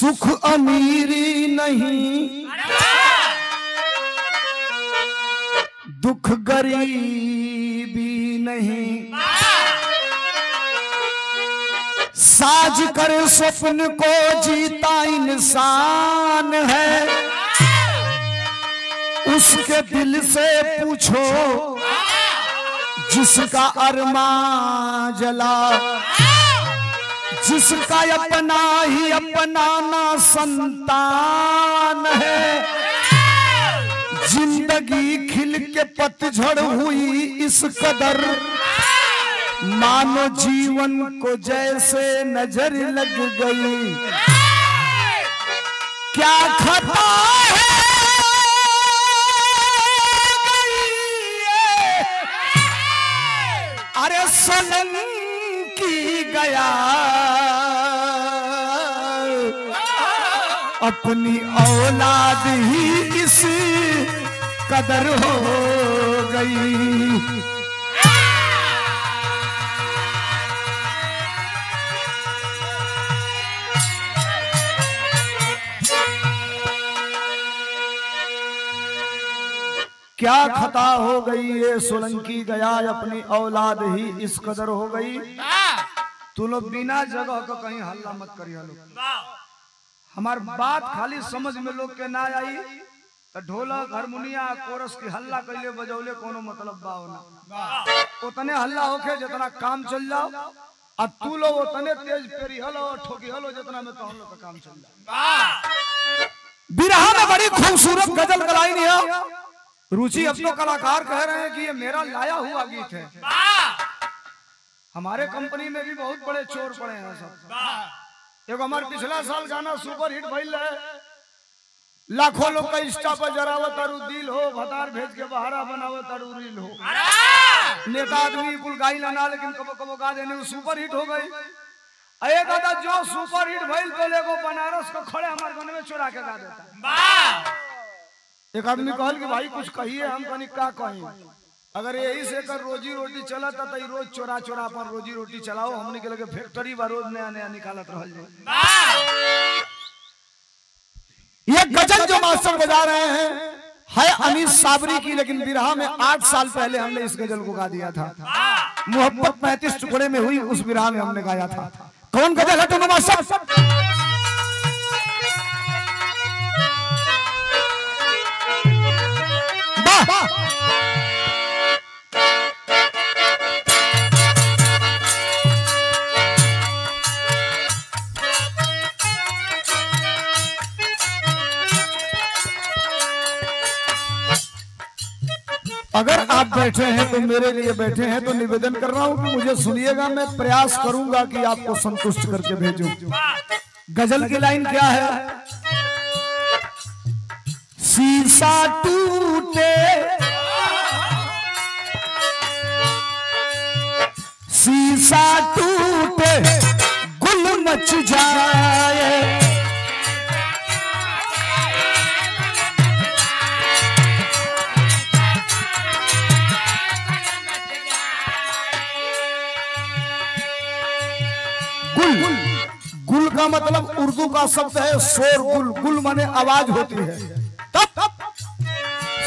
सुख अमीरी नहीं, दुख गरीबी नहीं, साज कर स्वप्न को जीता इंसान है, उसके दिल से पूछो जिसका अरमान जला, जिसका अपना ही अपना ना संतान है। जिंदगी खिल के पतझड़ हुई इस कदर, मानो जीवन को जैसे नजर लग गई। क्या खता है अरे सोलंकी गया, अपनी औलाद ही इस कदर हो गई। क्या खता हो गई ये सोलंकी गया, अपनी औलाद ही इस कदर हो गई। तू लोग बिना जगह को कहीं हल्ला मत करिए लोग। हमार बात खाली समझ में लोग के ना आई तो ढोलक हारमोनिया कोरस की हल्ला कैले बजौले कोनो मतलब बा ना। उतने हल्ला होके जितना काम चल जाओ, और तू लोग उतने तेज पेरी हलो ठोकी हलो जितना में तो हम लोग का काम चल जाए। बिरहा में बड़ी खूबसूरत गजल गलाई नहीं है। रुचि अब तो कलाकार कह रहे हैं कि ये मेरा लाया हुआ गीत है। हमारे कंपनी में भी बहुत बड़े चोर पड़े हैं सब। एक हमारे पिछला साल गाना सुपर हिट भइल है, लाखों लोग का इंस्टा पर जरावत तारू दिल हो, भतार भेज के बहारा बनावत तारू रील हो। नेता आदमी कुल गाई ना, लेकिन कबो कबो गा देने सुपर हिट हो गई। अरे दादा जो सुपर हिट भइल तो लेगो बनारस को खड़े हमारे गाने में चुरा के गा देता। एक आदमी कहल कि भाई कुछ कहिए, हम कहीं का कहीं। अगर यही से कर रोजी रोटी चला था तो रोज चोरा चोरा अपन रोजी रोटी चलाओ। हमने के लगे फैक्ट्री बा रोज नया नया निकालत रहल जाए। ये गजल जो मास्टर बजा रहे हैं है अनीस साबरी की, लेकिन बिरहा में 8 साल पहले हमने इस गजल को गा दिया था। मोहब्बत 35 टुकड़े में हुई, उस बिरहा में हमने गाया था। कौन गजल है तुम्हें मास्टर? अगर आप बैठे हैं तो मेरे लिए बैठे हैं, तो निवेदन कर रहा हूं कि मुझे सुनिएगा। मैं प्रयास करूंगा कि आपको संतुष्ट करके भेजूं। गजल की लाइन क्या है? शीशा टूटे, शीशा टूटे, गुल मच जाए, गुल का मतलब उर्दू का शब्द है शोरगुल। गुल माने आवाज होती है। तब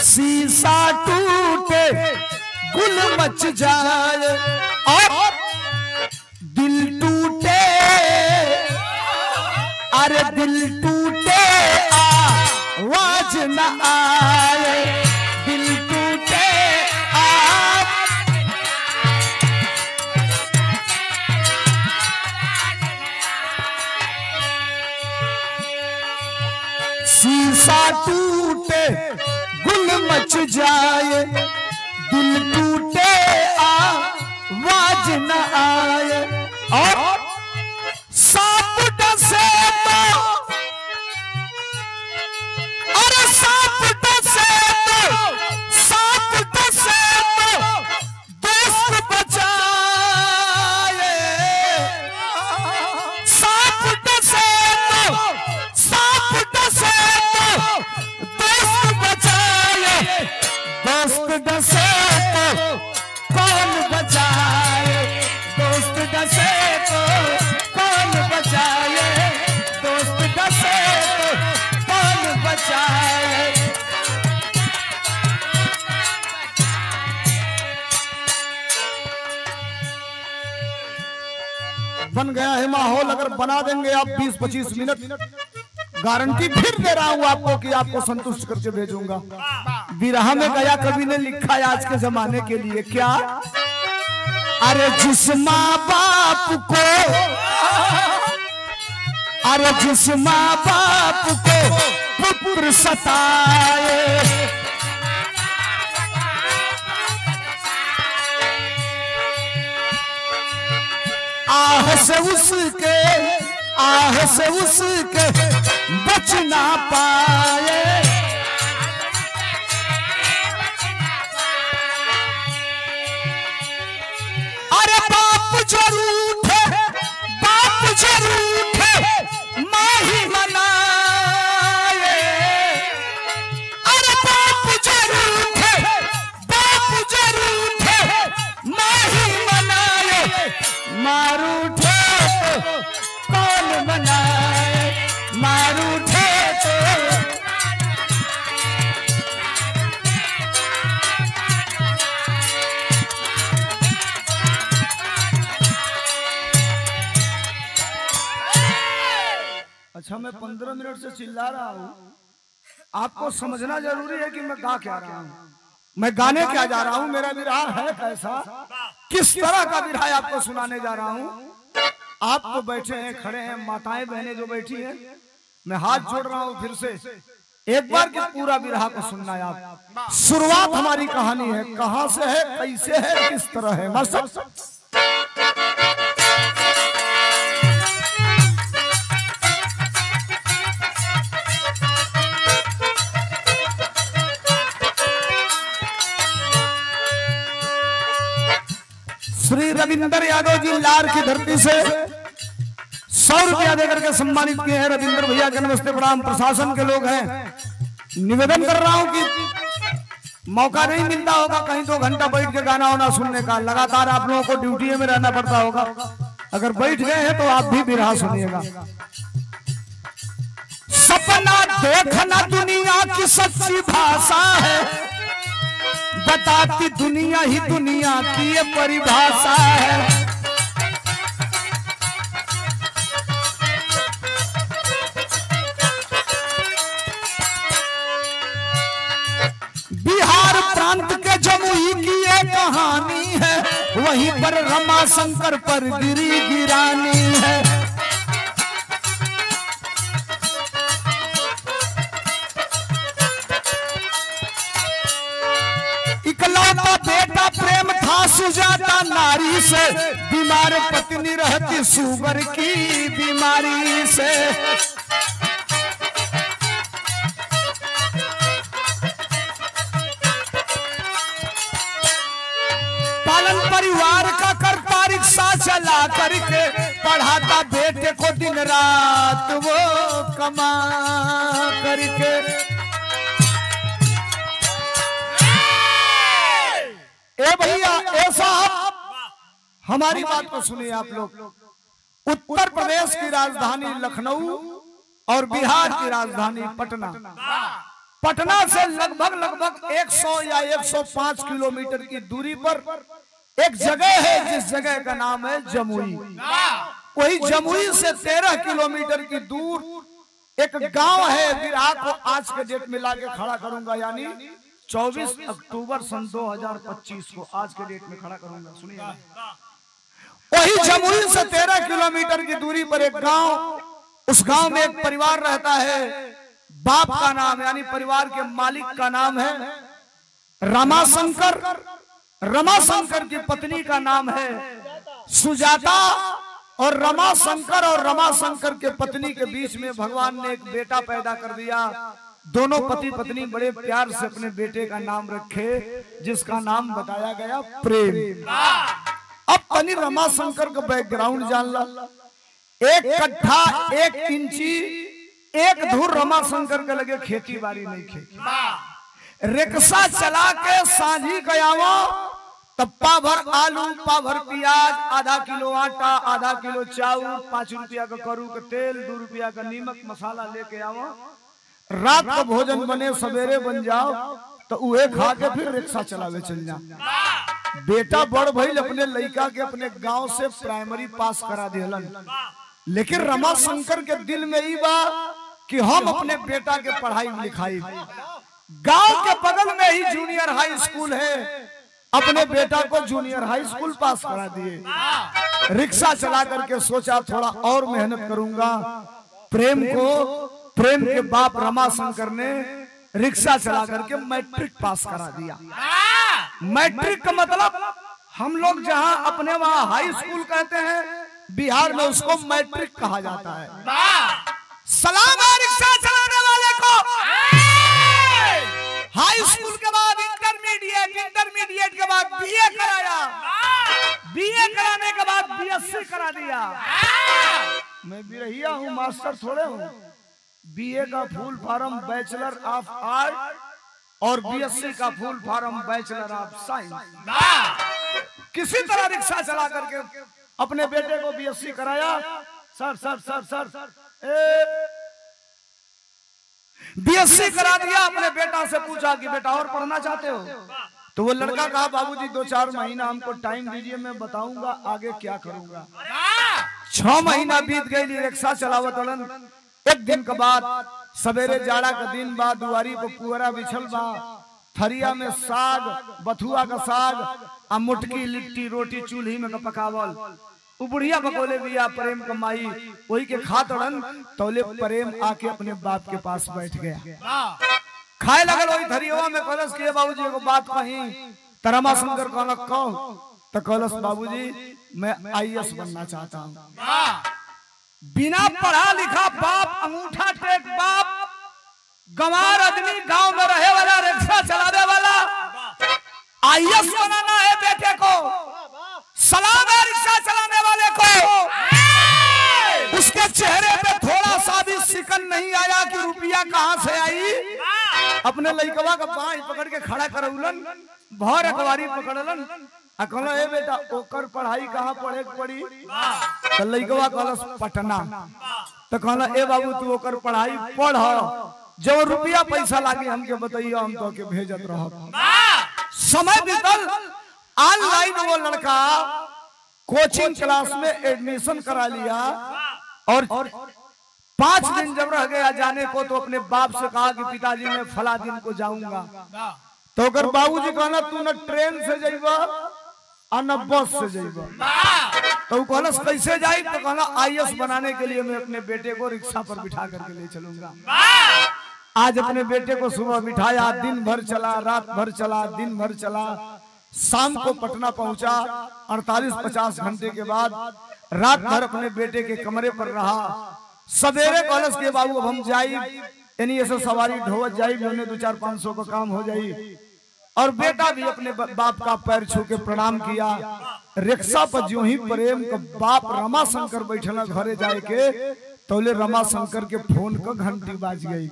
शीशा टूटे गुल मच जाए, और दिल टूटे, अरे दिल टूटे आवाज न आए, दिल टूटे शीशा टूटे गुल मच जाए, दिल टूटे आवाज न आए, और सांप डसे तो, अरे सांप डसे बन गया है माहौल। अगर बना देंगे आप 20-25 मिनट, गारंटी फिर दे रहा हूं आपको कि आपको संतुष्ट करके भेजूंगा। विरह में गया कवि ने लिखा है आज के जमाने के लिए क्या, अरे जिस माँ बाप को, अरे जिस माँ बाप को पुत्र सताए, आह से उसके बच ना पाए। अरे बाप जरूर है माँ ही मनाए। अरे बाप जरूर है माँ ही मनाए। मारूठे तो कौन मनाए, मारूठे तो। अच्छा, मैं 15 मिनट से चिल्ला रहा हूँ, आपको समझना जरूरी है कि मैं गा क्या रहा हूँ, मैं गाने क्या जा रहा हूँ, मेरा विरह है कैसा, किस तरह का विरह आपको सुनाने जा रहा हूँ। आप तो बैठे हैं, खड़े हैं, माताएं बहनें जो बैठी हैं, मैं हाथ जोड़ रहा हूँ फिर से एक बार के पूरा विरह को सुनना है आप। शुरुआत हमारी कहानी है, कहाँ से है, कैसे है, किस तरह है। मस्त श्री रविंद्र यादव जी लार की धरती से 100 रुपया देकर के सम्मानित किए हैं। रविंद्र भैया के नमस्ते प्रणाम। प्रशासन के लोग हैं, निवेदन कर रहा हूं कि मौका नहीं मिलता होगा कहीं 2 घंटा बैठ के गाना वाना सुनने का, लगातार आप लोगों को ड्यूटी में रहना पड़ता होगा। अगर बैठ गए हैं तो आप भी विरह सुनिएगा। सपना देखना दुनिया की सच्ची भाषा है, बताती दुनिया ही दुनिया की ये परिभाषा है। बिहार प्रांत के जमुई की ये कहानी है, वहीं पर रमा शंकर पर गिरी गिरानी है। इकलौता बेटा प्रेम था सुजाता नारी से, बीमार पत्नी रहती शुगर की बीमारी से। पालन परिवार का करता रिक्शा चला करके, पढ़ाता बेटे को दिन रात वो कमा करके। ए भैया ऐसा, हमारी बात को सुनिए आप लोग। उत्तर प्रदेश की राजधानी लखनऊ और बिहार की राजधानी पटना, पटना से लगभग 100 या 105 किलोमीटर की दूरी पर एक जगह है जिस जगह का नाम है जमुई। वही जमुई से 13 किलोमीटर की दूर एक गांव है। विरह को आज के डेट में लाके खड़ा करूंगा, यानी 24 अक्टूबर सन 2025 को आज के डेट में खड़ा करूंगा। सुनिए, वही जमुई से 13 किलोमीटर की दूरी पर एक गांव, उस गांव में एक परिवार रहता है। बाप का नाम यानी परिवार के मालिक का नाम है रमाशंकर। रमाशंकर की पत्नी का नाम है सुजाता। और रमाशंकर के पत्नी के बीच में भगवान ने एक बेटा पैदा कर दिया। दोनों पति पत्नी बड़े प्यार से अपने बेटे का नाम रखे, जिसका नाम बताया गया प्रेम। अब तनी रमाशंकर का बैकग्राउंड जान ला। 1 कट्ठा 1 इंची 1 धुर रमाशंकर के लगे खेती बाड़ी नहीं खेती। रिक्शा चला के सांझी गयावा, तब पा भर आलू, पा भर प्याज, आधा किलो आटा, आधा किलो चावल, 5 रुपया का करू का तेल, 2 रुपया का नीमक मसाला लेके आवा। रात का भोजन बने सवेरे बन जाओ तो उहे खा के फिर रिक्शा चलावे चल जा। बेटा बड़ भइल अपने लड़का के अपने गांव से प्राइमरी पास करा दिलन, लेकिन रमा शंकर के दिल में ई बा कि हम अपने बेटा के पढ़ाई लिखाई। गांव के बगल में ही जूनियर हाई स्कूल है, अपने बेटा को जूनियर हाई स्कूल पास करा दिए। रिक्शा चला करके सोचा थोड़ा और मेहनत करूंगा। प्रेम के बाप रमा शंकर ने रिक्शा चला करके मैट्रिक पास करा दिया। मैट्रिक का मतलब हम लोग जहां अपने वहां हाई स्कूल कहते हैं, बिहार में उसको मैट्रिक कहा जाता है। सलाम है रिक्शा चलाने वाले को। हाई स्कूल के बाद इंटरमीडिएट के बाद बीए कराया, बीए कराने के बाद बीएससी करा दिया। मैं बिरहिया हूँ, मास्टर थोड़े हूँ। बीए का full form bachelor of art और बीएससी का full form bachelor of science. किसी तरह रिक्शा चला करके अपने बेटे को बीएससी कराया। सर बीएससी करा दिया। अपने बेटा से पूछा कि बेटा और पढ़ना चाहते हो? तो वो लड़का कहा बाबूजी 2-4 महीना हमको टाइम दीजिए, मैं बताऊंगा आगे क्या करूंगा। 6 महीना बीत गई, रिक्शा चलावत। एक दिन के बाद सवेरे जाड़ा का दिन बा, दुआरी पर पुअरा बिछल बा, थरिया में साग, बथुआ का साग आ मुटकी लिट्टी रोटी चूल्ही में पकावल। बुढ़िया बकोले बिया प्रेम कमाई, वही के खातड़न। तौले प्रेम आके अपने बाप के पास बैठ गया, खाए लगल। वही थरिया में कलश के बाबूजी एगो बात कही। रमा शंकर कहलक कहो। तो कलश बाबूजी मैं आईएएस बनना चाहता हूँ। बिना पढ़ा लिखा बाप, अंगूठा टेक बाप, गंवार आदमी, गांव में रहे वाला, रिक्शा चलाने वाला, आईएएस बनाना है बेटे को। सलाम है रिक्शा चलाने वाले को। उसके चेहरे पे थोड़ा सा भी शिकन नहीं आया कि रुपया कहां से आई। अपने लइकवा का बाँह पकड़ के खड़ा करौलन, भर अखबारी पकड़लन। कहला ए बेटा ओकर पढ़ाई कहाँ पढ़े पड़ी? तो लइकवा कहलस पटना। तो कहला ए बाबू तू ओकर पढ़ाई पढ़, जब रुपया पैसा लागे हमके बताइए, हम तो के भेजत रह। समय बीतल, ऑनलाइन वो लड़का कोचिंग क्लास में एडमिशन करा लिया। और 5 दिन जब रह गया जाने को, तो अपने बाप से कहा कि पिताजी मैं फला दिन को जाऊंगा। तो अगर बाबूजी कहना तू न ट्रेन से जाइबा न बस से जाइबा। तो कहलस कैसे जाई? तो कहना आईएएस बनाने के लिए मैं अपने बेटे को रिक्शा पर बिठा करके ले चलूंगा। आज अपने बेटे को सुबह बिठाया, दिन भर चला, रात भर चला, दिन भर चला, शाम को पटना पहुंचा। 48-50 घंटे के बाद रात भर अपने बेटे के कमरे पर रहा। सवेरे कॉलेज के बाबू अब हम जाई, यानी ऐसे सवारी ढोवत जाई, 2-4-500 का काम हो जाई। और बेटा भी अपने बाप का पैर छू के प्रणाम किया। रिक्शा पर जो ही प्रेम का बाप रमा शंकर बैठना घरे जाए के, तौले रमा शंकर के फोन का घंटी बाज गई।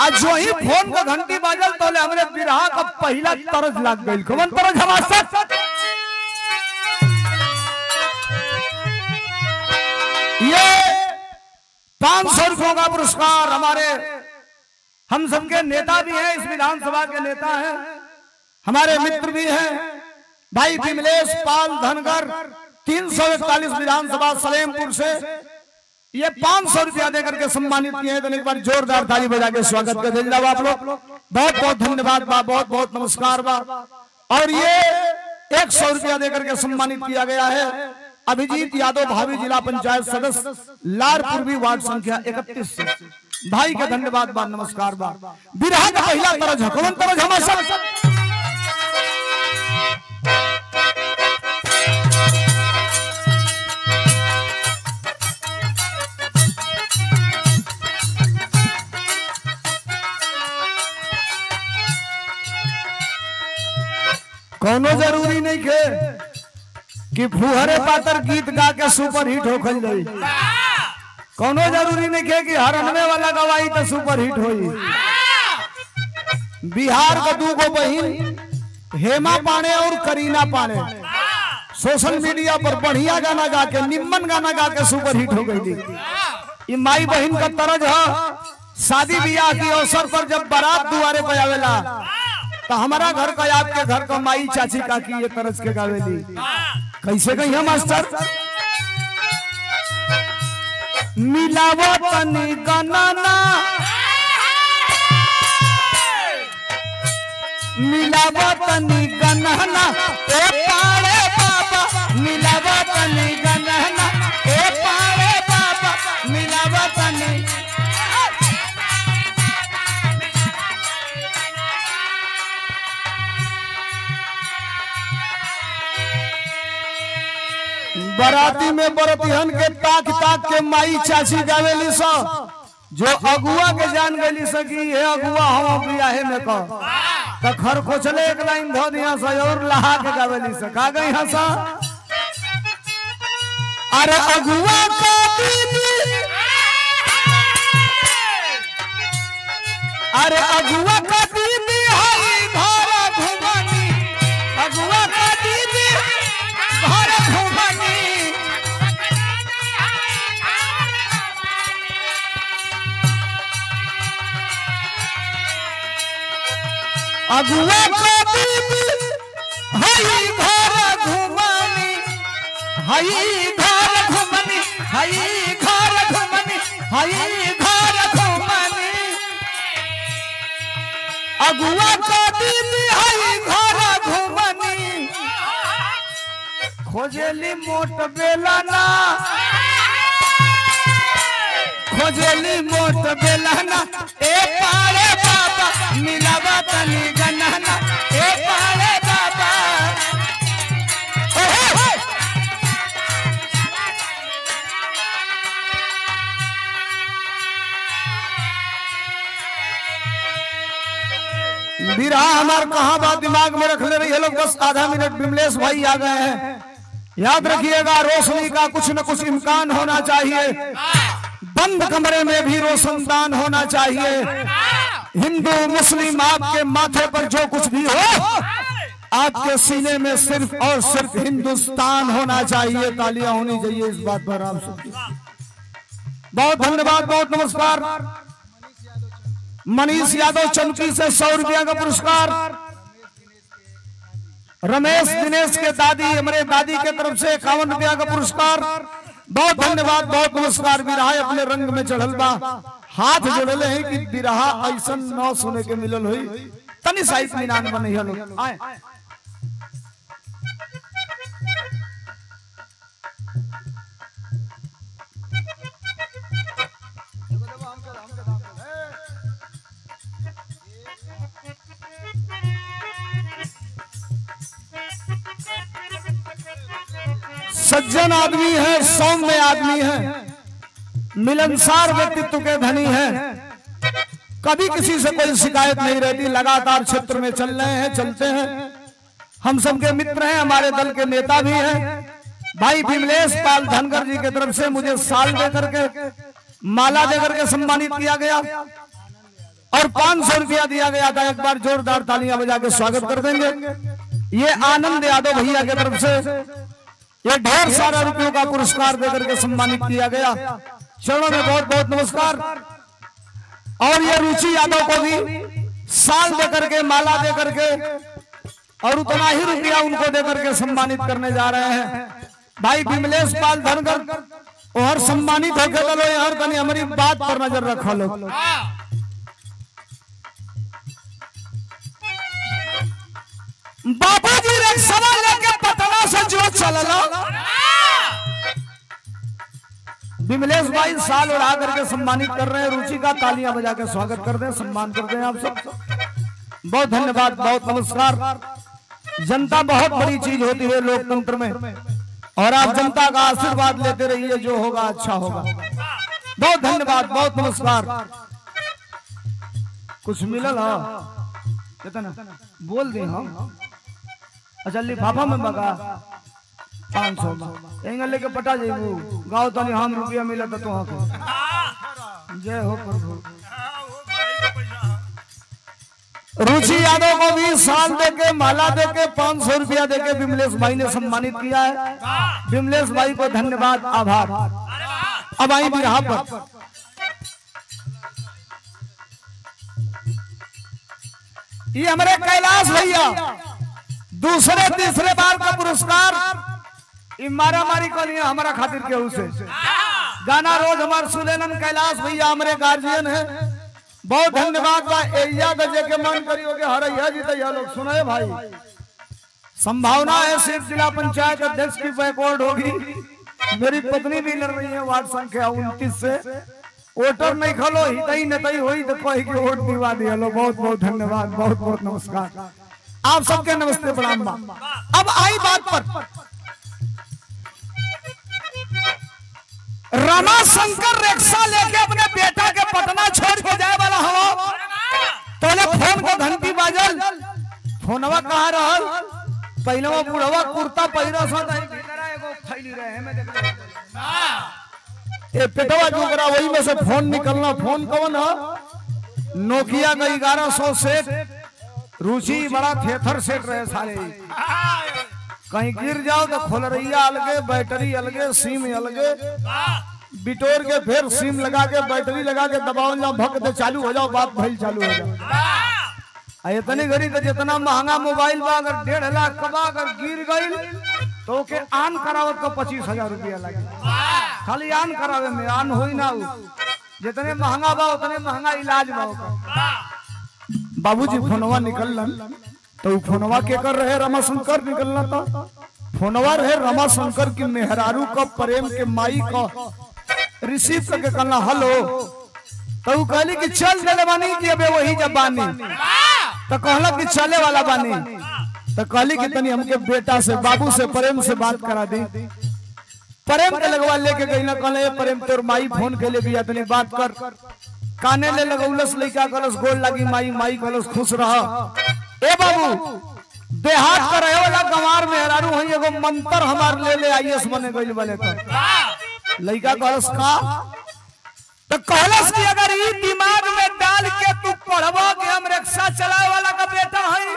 आज जो ही फोन का घंटी बाजल, तौले हमरे बिरहा का पहला तरज लग गई। कौन तरज? हमारा 500 रुपयों का पुरस्कार। हमारे हम सबके नेता भी हैं, इस विधानसभा के नेता हैं, हमारे मित्र भी हैं, भाई विमलेश पाल धनगर, 341 विधानसभा सलेमपुर से ये 500 रुपया देकर के सम्मानित किए हैं। तो एक बार जोरदार ताली बजा के स्वागत कर दीजिए आप लोग। बहुत बहुत धन्यवाद बा, बहुत बहुत नमस्कार बा। और ये 100 रुपया देकर के सम्मानित किया गया है अभिजीत यादव, भावी जिला पंचायत सदस्य, लार पूर्वी वार्ड संख्या 31 से। भाई का धन्यवाद बा, नमस्कार बा। बिरहा का पहला तरज है, कौन तरज? हमारा कोनो जरूरी नहीं है कि फुहरे पातर गीत गा के सुपर हिट होखल जाई। कोनो जरूरी नहीं है कि हरनवे वाला गवाई तो सुपर हिट होई। बिहार का 2 बहन हेमा पांडे और करीना पांडे सोशल मीडिया पर बढ़िया गाना गा के, निम्मन गाना गा के सुपर हिट हो गई। ये माई बहन का तरज है। शादी ब्याह के अवसर पर जब बारात दुआरे पे आवेला तो हमारा घर का आपके घर का माई चाची काकी ये तरस के गावेली कैसे गई है मास्टर। मिलावो तनी गणना मिलावो तनी गणना ए पारे बाबा मिलावो तनी गणना ए पारे बाबा मिलावो तनी। बराती में बरतिहन के ताक ताक के माई चाची गावेली सा जो अगुआ के जान गली सकी हे अगुआ हम बियाहे में तो खर खोचले एक लाइन धो दिया सा और लहा के गावेली सा का गई हसा। अरे अगुआ का दीदी अरे अगुआ का दीदी हई घर घुमानी अगुआ का दीदी घर घुमानी अगुआ का दीदी हई घर घुमानी हई घर घुमानी हई घर घुमानी हई घर घुमानी अगुआ का दीदी हई घर घुमानी खोजेली मोट बेलाना खोजेली मोट बेलाना ए पारे बाबा मिलावा तनी गणना ए पारे बाबा। बिरहा हमार कहाँ बात दिमाग में रख ले रही है लोग बस आधा मिनट विमलेश भाई आ गए हैं। याद रखिएगा रोशनी का कुछ न कुछ इम्कान होना चाहिए बंद कमरे में भी रोशनदान होना चाहिए। हिंदू मुस्लिम आपके माथे पर जो कुछ भी हो आपके सीने में सिर्फ और सिर्फ हिंदुस्तान होना चाहिए। तालियां होनी चाहिए इस बात पर आप सब। बहुत धन्यवाद बहुत नमस्कार। मनीष यादव चमकी से 100 रुपया का पुरस्कार। रमेश दिनेश के दादी हमारे दादी के तरफ से 51 रुपया का पुरस्कार। बहुत धन्यवाद बहुत नमस्कार। बिरहा अपने रंग में चढ़ल बा हाथ जोड़ले हैं कि बिरहा ऐसा न सुने के मिलल हुई तनी साइज मिनान बने लोग आए। सज्जन आदमी है सौम्य आदमी है मिलनसार व्यक्तित्व के धनी है कभी किसी से कोई शिकायत नहीं रहती। लगातार क्षेत्र में चल रहे हैं चलते हैं। हम सबके मित्र हैं हमारे दल के नेता भी हैं। भाई विमलेश पाल धनगर जी की तरफ से मुझे साल देकर के माला देकर के सम्मानित किया गया और 500 रुपया दिया गया था। एक बार जोरदार तालियां बजा के स्वागत कर देंगे। ये आनंद यादव भैया की तरफ से ये ढेर सारा रुपयों का पुरस्कार देकर के सम्मानित किया गया। चरणों में बहुत बहुत नमस्कार। और ये रुचि यादव को भी साल देकर के माला देकर के और उतना ही रुपया उनको देकर के सम्मानित करने जा रहे हैं। भाई विमलेश पाल धनगर और सम्मानित होकर चलो यार कहीं हमारी बात पर नजर रखो लो। बाबा जी एक सवाल लेके पटना से जो चलला विमलेश भाई साल उड़ा करके सम्मानित कर रहे हैं। रुचि का तालियां बजा के स्वागत कर दें सम्मान कर दें आप सब। बहुत धन्यवाद बहुत नमस्कार। जनता बहुत बड़ी चीज होती है लोकतंत्र में और आप जनता का आशीर्वाद लेते रहिए जो होगा अच्छा होगा। बहुत धन्यवाद बहुत नमस्कार। कुछ मिलल कितना बोल दे हम अच्छा लिफाफा में बगा 500 एंगल लेके पटा जेबू गाँव तनी हम रुपया मिला तो जय हो प्रभु। रुचि यादव को भी साल देके माला देके 500 रुपया देके विमलेश भाई ने सम्मानित किया है। विमलेश भाई को धन्यवाद आभार। अब आई बिरहा पर ये हमारे कैलाश भैया दूसरे तीसरे बार का पुरस्कार मारा मारी को लिया हमारा खातिर केहू से गाना रोज हमारे सुनेलन कैलाश भैया हमारे गार्जियन है। बहुत धन्यवाद बा एया गजे के मन करियो के हरैया जी तो लोग सुने भाई। संभावना है सिर्फ जिला पंचायत अध्यक्ष की बैकवर्ड होगी। मेरी पत्नी भी लड़ रही है वार्ड संख्या 29 से। वोटर नहीं खलो हितई नतई होई तो कोई की वोट दिवा दिया लो। बहुत बहुत धन्यवाद, बहुत बहुत नमस्कार आप सबके नमस्ते प्रणाम। अब आई बात पर रमाशंकर रिक्शा लेके अपने बेटा के पटना छोड़ के जाए वाला हवा तो फोन को घंटी बाजल। फोनवा कहाँ रहल? पहले वो बुढ़वा कुर्ता पहिरा सा पेटवा जोगरा वही में से फोन निकलना। फोन कौन है? नोकिया का 1100 सेट। रुचि बड़ा थेथर सेट रहे सारे। कहीं गिर जाओ तो खोलरिया अलगे, बैटरी अलगे, सिम अलगे, बिटोर के फिर सिम लगा के बैटरी लगा के दबाओ जाओ, भक दे चालू हो जाओ, बात भइल चालू हो जाओ। इतनी घड़ी तो जितना महंगा मोबाइल बा अगर 1.5 लाख का बा अगर गिर गई तो के आन करावत को 25,000 रुपया लगे। खाली आन करावे में आन होई ना हो। जितने महंगा बा उतने महंगा इलाज बा। बाबूजी फोनवा निकलन तो फोनवा के कर रहे रमाशंकर निकलना था। फोनवा रहे रमाशंकर की मेहरारू का प्रेम के माई का रिसीव करके कहना हेलो। तो कहली कि चल चले बानी कि अबे वही जब बानी तो कहला कि चले वाला बानी। तो कहली कि तनी हमके बेटा से बाबू से प्रेम से बात करा दी। प्रेम के लगवा लेके गई ना कहले प्रेम तोर माई फोन के लिए भी तनी बात कर। काने ले लगौलस लइका कलस गोल लगी माई माई कलस खुश रह। ए बाबू देहात कर रहे वाला गंवार मेहरारू हई एगो मंत्र हमार ले आईएएस बने गइल वाले तो लइका कहलस का तो कहलस कि अगर ई दिमाग में डाल के तू पढ़बो कि हम रिक्शा चलाए वाला का बेटा हई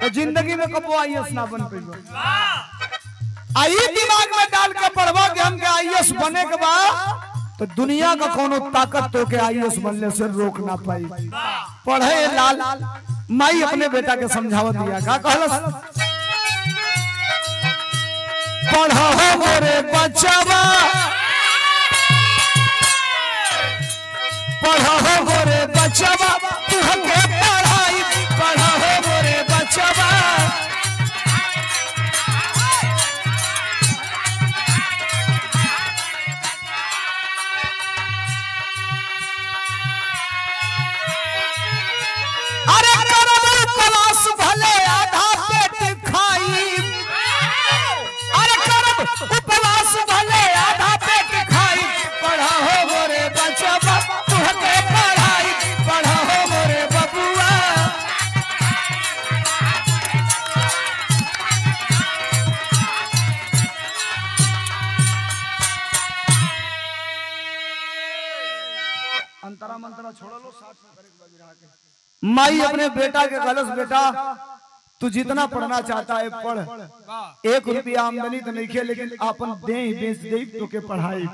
तो जिंदगी में कबो आईएएस ना बन पेबो। आई दिमाग में डाल के पढ़बो कि हम के आईएएस बने के बाद तो दुनिया का कोनो ताकत तो के आईएएस बनने से रोक ना पाई। पढ़े लाल माई अपने बेटा के समझावत दिया का कहलस पढ़ो मोरे बच्चावा पढ़ो मोरे बच्चावा तू हमके पढ़ाई पढ़ो मोरे बच्चावा। माई अपने बेटा के गलस बेटा तू जितना पढ़ना चाहता है पढ़। 1 रुपया आमदनी तो नहीं खे लेकिन अपन दे बेच दे तो के पढ़ाई।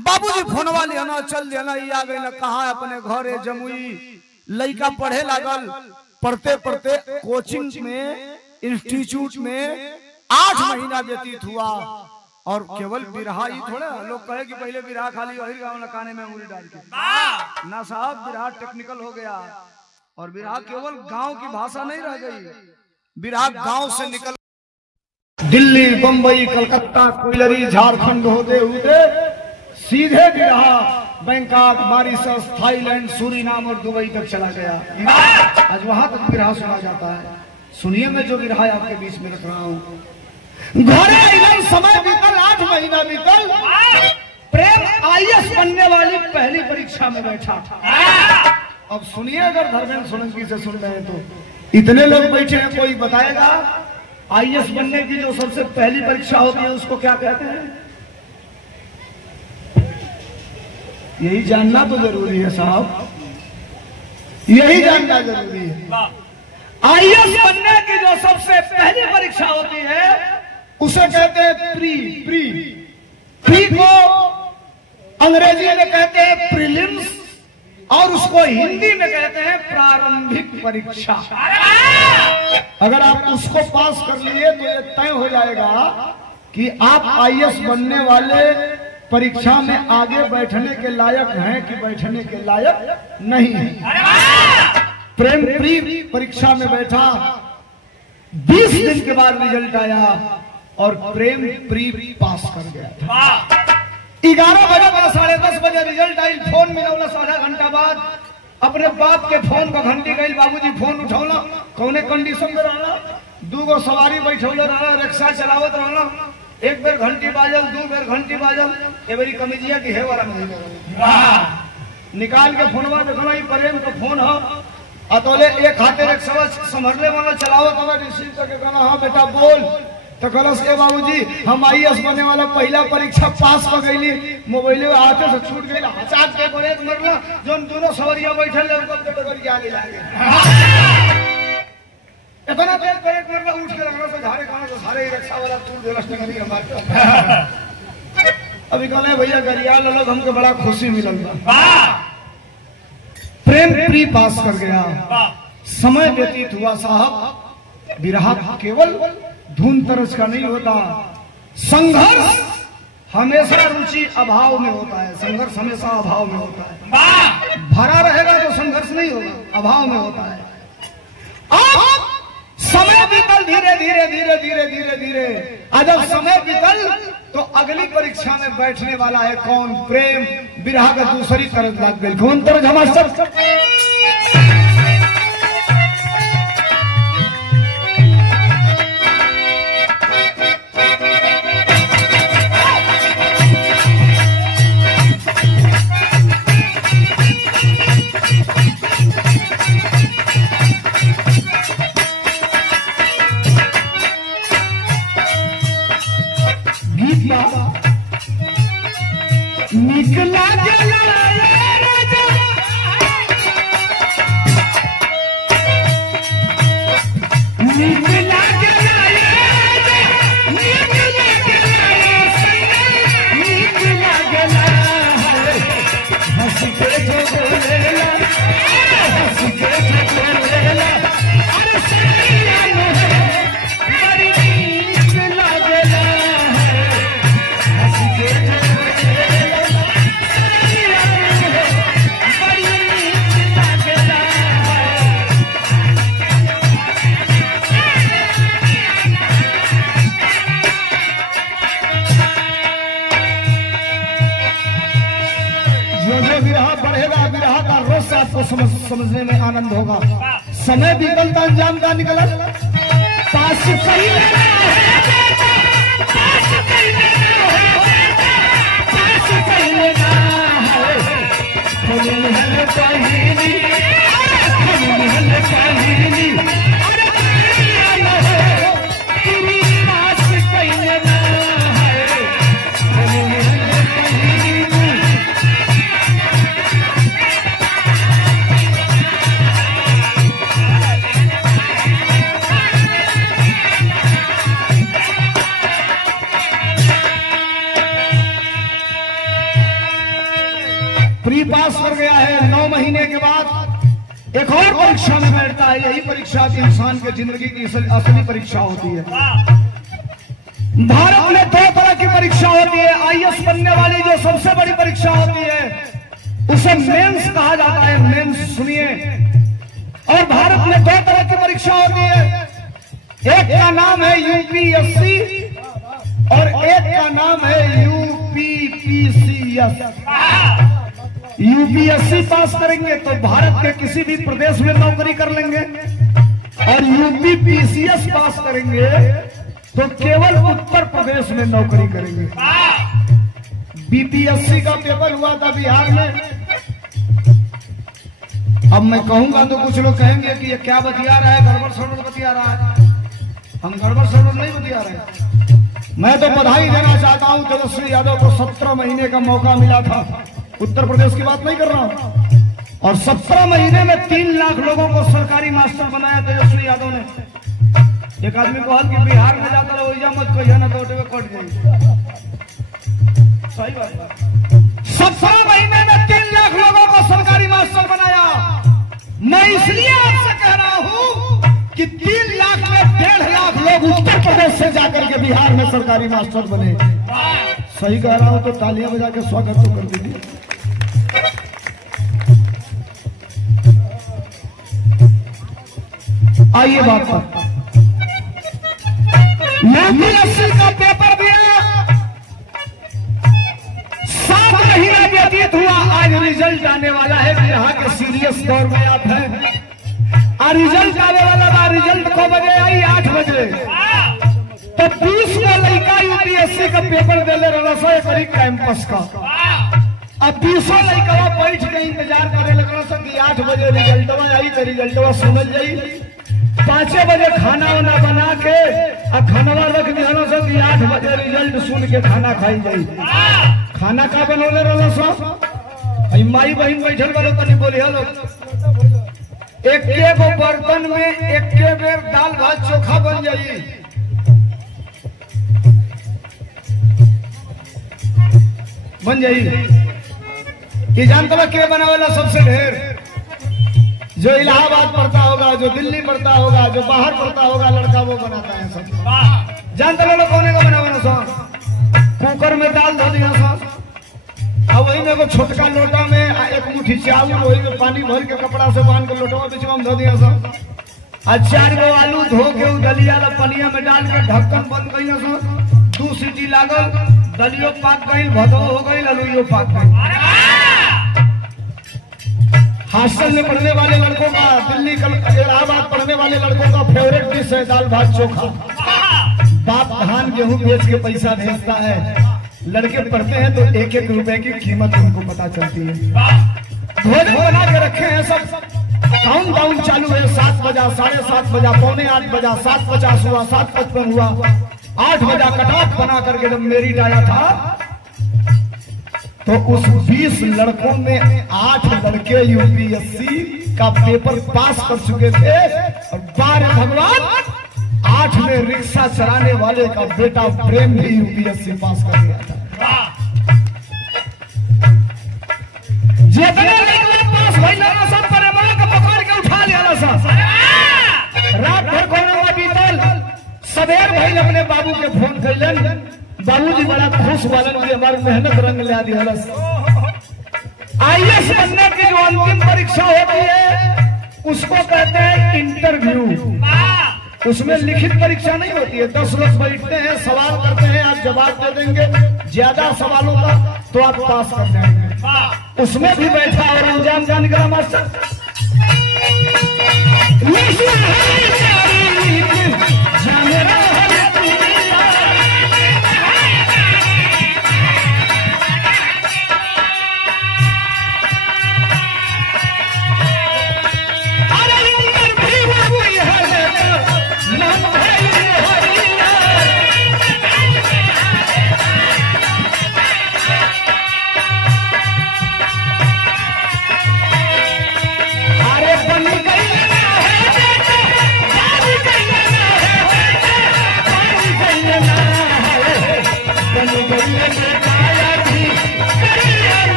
बाबूजी फोनवा लेना चल देना ई आ गई ना कहाँ अपने घरे जमुई। लड़का पढ़े लागल पढ़ते पढ़ते कोचिंग में इंस्टीट्यूट में 8 महीना व्यतीत हुआ। और केवल बिरहा ही थोड़ा लोग कहे कि पहले बिरहा खाली वही गाँव लकाने में उंगली डाल के ना साहब बिरहा टेक्निकल हो गया। और बिरहा केवल गांव की भाषा नहीं रह गई। बिरहा गांव से निकल दिल्ली बंबई कलकत्ता कोयलरी झारखंड होते हुए सीधे बिरहा बैंकॉक मॉरिशस थाईलैंड सूरीनाम और दुबई तक चला गया। आज वहां तक बिरहा सुना जाता है। सुनिए मैं जो बिरहा आपके बीच में रख रहा हूँ। घरे इधर समय बीतल 8 महीना बीतल प्रेम आईएएस बनने वाली पहली परीक्षा में बैठा था। अब सुनिए अगर धर्मेंद्र सोलंकी से सुन रहे हैं तो इतने लोग बैठे हैं कोई बताएगा आईएएस बनने की जो सबसे पहली परीक्षा होती है उसको क्या कहते हैं? यही जानना तो जरूरी है साहब, यही जानना जरूरी है। आईएएस बनने की जो सबसे पहली परीक्षा होती है उसे कहते हैं प्री को अंग्रेजी में कहते हैं प्रीलिम्स और उसको हिंदी में कहते हैं प्रारंभिक परीक्षा। अगर आप उसको पास कर लिए तो ये तय हो जाएगा कि आप आईएएस बनने वाले परीक्षा में आगे बैठने के लायक हैं कि बैठने के लायक नहीं है। प्रेम प्री परीक्षा में बैठा, 20 दिन के बाद रिजल्ट आया और प्रेम प्री पास कर गया। 11 बजे 10:30 बजे रिजल्ट आई। फोन मिलौला आधा घंटा बाद, अपने बाप के फोन को घंटी गई, बाबूजी फोन उठौला, कौने कंडीशन में रहना, 2 गो सवारी बैठौले रहना, रिक्शा चलावत रहना, 1 बेर घंटी बाजल, 2 बेर घंटी बाजल, एवरी कमीजिया की है वाला निकाल के फोनवा देखो, प्रेम का फोन हो, अतोले एक हाथे रिक्शा संभरले वाला चलावत वाला रिसीव करके कहना, हाँ बेटा बोल। तो कहलस के बाबूजी हम आईएएस बनने वाला पहला परीक्षा पास कर गई, मोबाइल हाथे से छूट गई, हचाक के ब्रेक मरला, जोन दोनों सवारियां बैठल ले उनको डगर के आगे लागे। इतना तेज ब्रेक मरला, उठ के लगना से झारे खाना तो सारे रिक्शा वाला तूल देलस टंगरी हमारे। अभी कहले भैया गरियाल अलग हमके बड़ा खुशी मिलल बा। प्रेम प्री पास कर गया। समय व्यतीत हुआ साहब। विरह केवल धुन तरस का नहीं होता, संघर्ष हमेशा रुचि अभाव में होता है। संघर्ष हमेशा अभाव में होता है। भरा रहेगा तो संघर्ष नहीं होगा, अभाव में होता है। अब समय बीतल धीरे धीरे धीरे धीरे धीरे धीरे, जब समय बीतल तो अगली परीक्षा में बैठने वाला है कौन? प्रेम। विरह का दूसरी तरफ लग गई। कौन तरफ? हमारे सब निकला समझने में आनंद होगा। समय बीतलता अंजाम का निकला। पास प्री पास कर गया है। 9 महीने के बाद एक और परीक्षा में बैठता है। यही परीक्षा की इंसान की जिंदगी की असली परीक्षा होती है। भारत में 2 तरह की परीक्षा होती है। आईएएस बनने वाली जो सबसे बड़ी परीक्षा होती है उसे मेंस कहा जाता है। मेंस सुनिए। और भारत में 2 तरह की परीक्षा होती है। एक का नाम है यूपीएससी और एक का नाम है यूपीपीसीएस। यूपीएससी पास करेंगे तो भारत के किसी भी प्रदेश में नौकरी कर लेंगे और यूपीपीसीएस पास करेंगे तो केवल उत्तर प्रदेश में नौकरी करेंगे। बीपीएससी का पेपर हुआ था बिहार में। अब मैं कहूंगा तो कुछ लोग कहेंगे कि ये क्या बतिया रहा है, गड़बड़ सड़बड़ बतिया रहा है। हम गड़बड़ सड़बड़ नहीं बतिया रहे। मैं तो बधाई देना चाहता हूं तेजस्वी यादव को। 17 महीने का मौका मिला था। उत्तर प्रदेश की बात नहीं कर रहा हूं। और 17 महीने में 3 लाख लोगों को सरकारी मास्टर बनाया तेजस्वी यादव ने। एक आदमी को कि बिहार में जाता रहो मत कहिए ना तो कट जाएगी। सही बात है। 17 महीने में 3 लाख लोगों को सरकारी मास्टर बिहार में सरकारी मास्टर बने। सही कह रहा हूं तो तालियां बजा के स्वागत तो कर दीजिए। आइए बात पर, यूपीएससी का पेपर दिया, 7 महीना व्यतीत हुआ, आज रिजल्ट आने वाला है। यहाँ के सीरियस दौर में आप हैं, और रिजल्ट आने वाला था। रिजल्ट को बजे आई 8 बजे, तो 20 में लड़का यूपीएससी का पेपर दे ले रहा था एक कैंपस का। अब 20 लड़का बैठ के इंतजार करे लगा था कि 8 बजे रिजल्टवा आई तो रिजल्टवा सुनल जाई। 5 बजे खाना वाना बना के अब खानवा रख दिया सब कि 8 बजे रिजल्ट सुन के खाना खाई जाई। खाना का बनौले रहा सब, माई बहन बैठल वाले तनी बोली हेलो, एक गो बर्तन में एक बेर दाल भात चोखा बन जाई। बन जाई। ये जानता के बनावेला सबसे ढेर, जो इलाहाबाद पढ़ता होगा, जो दिल्ली पढ़ता होगा, जो बाहर पढ़ता होगा लड़का, वो बनाता है सब। जानता लोग कोने का बनावे सॉस, कुकर में दाल धो दिया सॉस, और वही में छोटका लोटा में एक मुट्ठी चावल, वही में पानी भर के कपड़ा से बांध के लोटवा बीच में धो दिया सॉस। और 4 गो आलू धो के दलिया पनिया में डाल के ढक्कन बंद कर सॉस। 2 सीटी लागल, दलियो पाक गई, भदो हो गई, आलूयो पाक गई। हॉस्टल में पढ़ने वाले लड़कों का, दिल्ली इलाहाबाद पढ़ने वाले लड़कों का फेवरेट डिश है दाल भात चोखा। बाप धान गेहूं बेच के पैसा भेजता है, लड़के पढ़ते हैं तो 1-1 रुपए की कीमत उनको पता चलती है। भोजन बना के रखे हैं सब, काउंट डाउन चालू है। 7 बजा, 7:30 बजा, 7:45 बजा, 7:50 हुआ, 7:55 हुआ, 8 बजा कट ऑफ बना करके जब मेरिट आया था तो उस 20 लड़कों में 8 लड़के यूपीएससी का पेपर पास कर चुके थे, और 12 भगवान 8 में रिक्शा चलाने वाले का बेटा प्रेम भी यूपीएससी पास कर गया था। जितने पास भाई लगा सब परिवार को पकड़ के उठा लिया सब। रात भर कोरोना बीतल, सवेर भाई अपने बाबू के फोन कैलन, बाबूजी बड़ा खुश वालन की हमारी मेहनत रंग ला दी। आईएएस बनने की जो अंतिम परीक्षा होती है उसको कहते हैं इंटरव्यू। उसमें लिखित परीक्षा नहीं होती है, 10 लोग बैठते हैं, सवाल करते हैं, आप जवाब दे देंगे, ज्यादा सवालों का तो आप पास कर जाएंगे। उसमें भी बैठा और अंजाम जान गया मास्टर।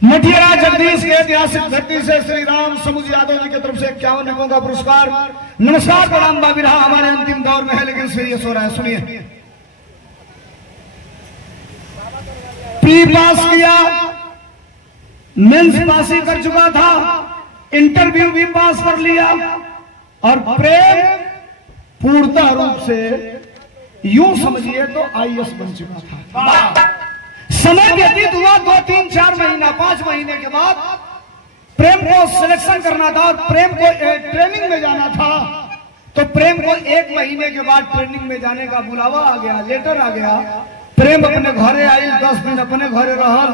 मटियारा जगदीश के ऐतिहासिक धरती से श्री राम समुझ यादव जी की तरफ से 51 अंकों का पुरस्कार। नमस्कार प्रणाम बाबी रहा, हमारे अंतिम दौर में है लेकिन सीरियस हो रहा है, सुनिए। प्री पास किया, मेंस पास ही कर चुका था, इंटरव्यू भी पास कर लिया, और प्रेम पूर्णतः रूप से यूं समझिए तो आईएएस बन चुका था। समय व्यतीत हुआ 2, 3, 4 महीना, 5 महीने के बाद प्रेम को सिलेक्शन करना था और प्रेम को ट्रेनिंग में जाना था। तो प्रेम को 1 महीने के बाद ट्रेनिंग में जाने का बुलावा आ गया, लेटर आ गया। प्रेम अपने घरे आई, 10 दिन अपने घरे रहल,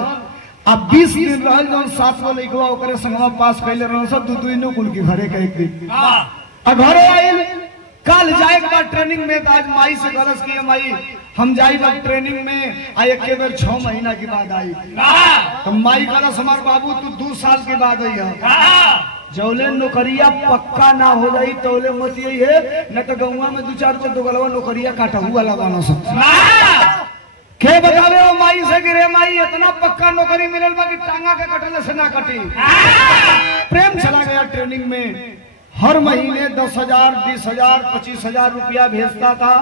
अब 20 दिन रहल। जो 7 गो लड़का ओकरे संगवा पास कैले रहल सब, 2-2 कुल की घरे का एक दिन घरे आई। कल जाए ट्रेनिंग में, आज माई से गरज की माई हम जाई बात ट्रेनिंग में आ एक बेर 6 महीना के बाद आई तो माई कहला हमार बाबू तू 2 साल के बाद आई है जौले नौकरिया पक्का ना हो जाई तौले मत यही है न तो गौवा में 2-4 को दोगलवा नौकरिया काटा हुआ लगाना सब के बतावे वो माई से गिरे माई इतना पक्का नौकरी मिलल बा कि टांगा के कटले से ना कटी। प्रेम चला गया ट्रेनिंग में, हर महीने 10,000 20,000 25,000 रुपया भेजता था।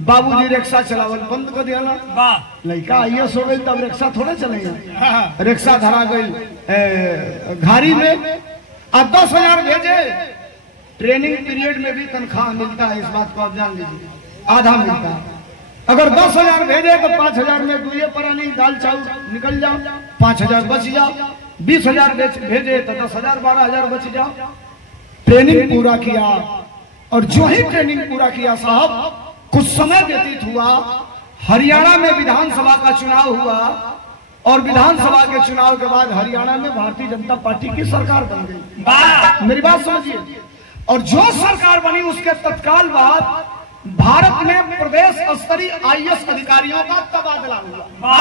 बाबूजी रिक्शा चलावल बंद कर दिया ना, लड़का आईएएस हो गई तब रिक्शा थोड़े चलेगा, रिक्शा धरा गई घारी में। अब 10,000 भेजे, ट्रेनिंग पीरियड में भी तनख्वाह मिलता है, इस बात को आप जान लीजिए, आधा मिलता है। अगर 10,000 भेजे तो 5,000 में दुए परानी दाल चावल निकल जाओ, 5,000 बच जाओ। 20,000 भेजे तो 10,000 12,000 बच जाओ। ट्रेनिंग पूरा किया और जो ही ट्रेनिंग पूरा किया साहब, कुछ समय व्यतीत हुआ, हरियाणा में विधानसभा का चुनाव हुआ और विधानसभा के चुनाव के बाद हरियाणा में भारतीय जनता पार्टी की सरकार बन गई। मेरी बात समझिए। और जो सरकार बनी उसके तत्काल बाद भारत में प्रदेश स्तरीय आईएएस अधिकारियों का तबादला हुआ।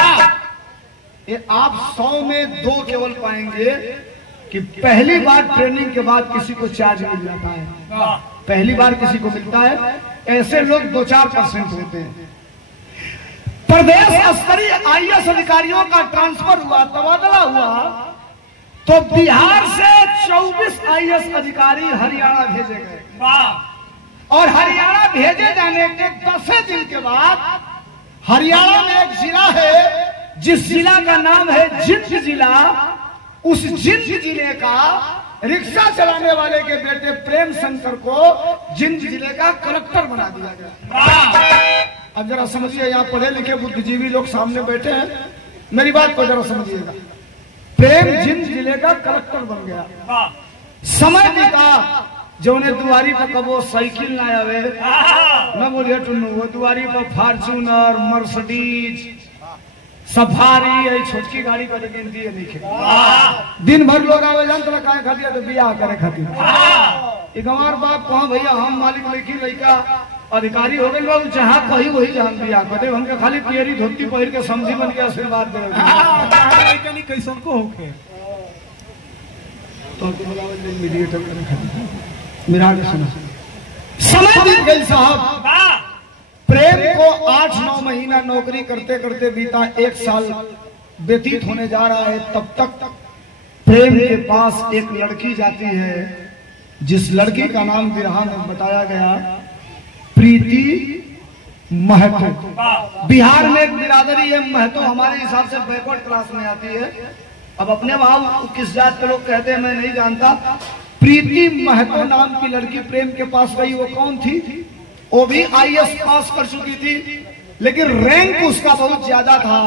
ये आप 100 में 2 केवल पाएंगे कि पहली बार ट्रेनिंग के बाद किसी को चार्ज मिल जाता है, पहली बार किसी को मिलता है। ऐसे लोग 2-4% होते हैं। प्रदेश स्तरीय आईएएस अधिकारियों का ट्रांसफर हुआ, तबादला हुआ, तो बिहार से 24 आईएएस अधिकारी हरियाणा भेजे गए। और हरियाणा भेजे जाने के 10 दिन के बाद हरियाणा में एक जिला है जिस जिला का नाम है जिंद जिला। उस जिंद जिले का रिक्शा चलाने वाले के बेटे प्रेम शंकर को जिंद जिले का कलेक्टर बना दिया गया। अब जरा समझिए, यहाँ पढ़े लिखे बुद्धिजीवी लोग सामने बैठे हैं, मेरी बात को जरा समझिएगा। प्रेम जिंद जिले का कलेक्टर बन गया। समय बीता, जो उन्हें दुआरी पर कबो साइकिल ना आवे न बोलिए टुन्नू, वो दुआरी पर फॉर्च्यूनर, मर्सिडीज, सफारी, छोटकी गाड़ी का गिनती है नहीं। दिन भर लोग आवे जान तो काय खातिर तो बियाह करे खातिर। गंवार बाप कहो भैया हम मालिक लिखी लड़का अधिकारी हो गए बाबू, जहाँ कही वही जहाँ बियाह करे। हमके खाली पियरी धोती पहिर के समझी बन के आशीर्वाद दे कैसन को होके तो मेरा समय बीत गई साहब। प्रेम को 8-9 महीना नौकरी करते करते बीता, 1 साल व्यतीत होने जा रहा है। तब तक प्रेम के पास एक लड़की जाती है, जिस लड़की का नाम बिरहा में बताया गया प्रीति महतो। बिहार में एक बिरादरी है महतो, हमारे हिसाब से बैकवर्ड क्लास में आती है। अब अपने भाव किस जात के लोग कहते हैं मैं नहीं जानता। प्रीति महतो नाम की लड़की प्रेम के पास गई। वो कौन थी? वो भी आईएएस पास कर चुकी थी, लेकिन रैंक उसका बहुत ज्यादा था,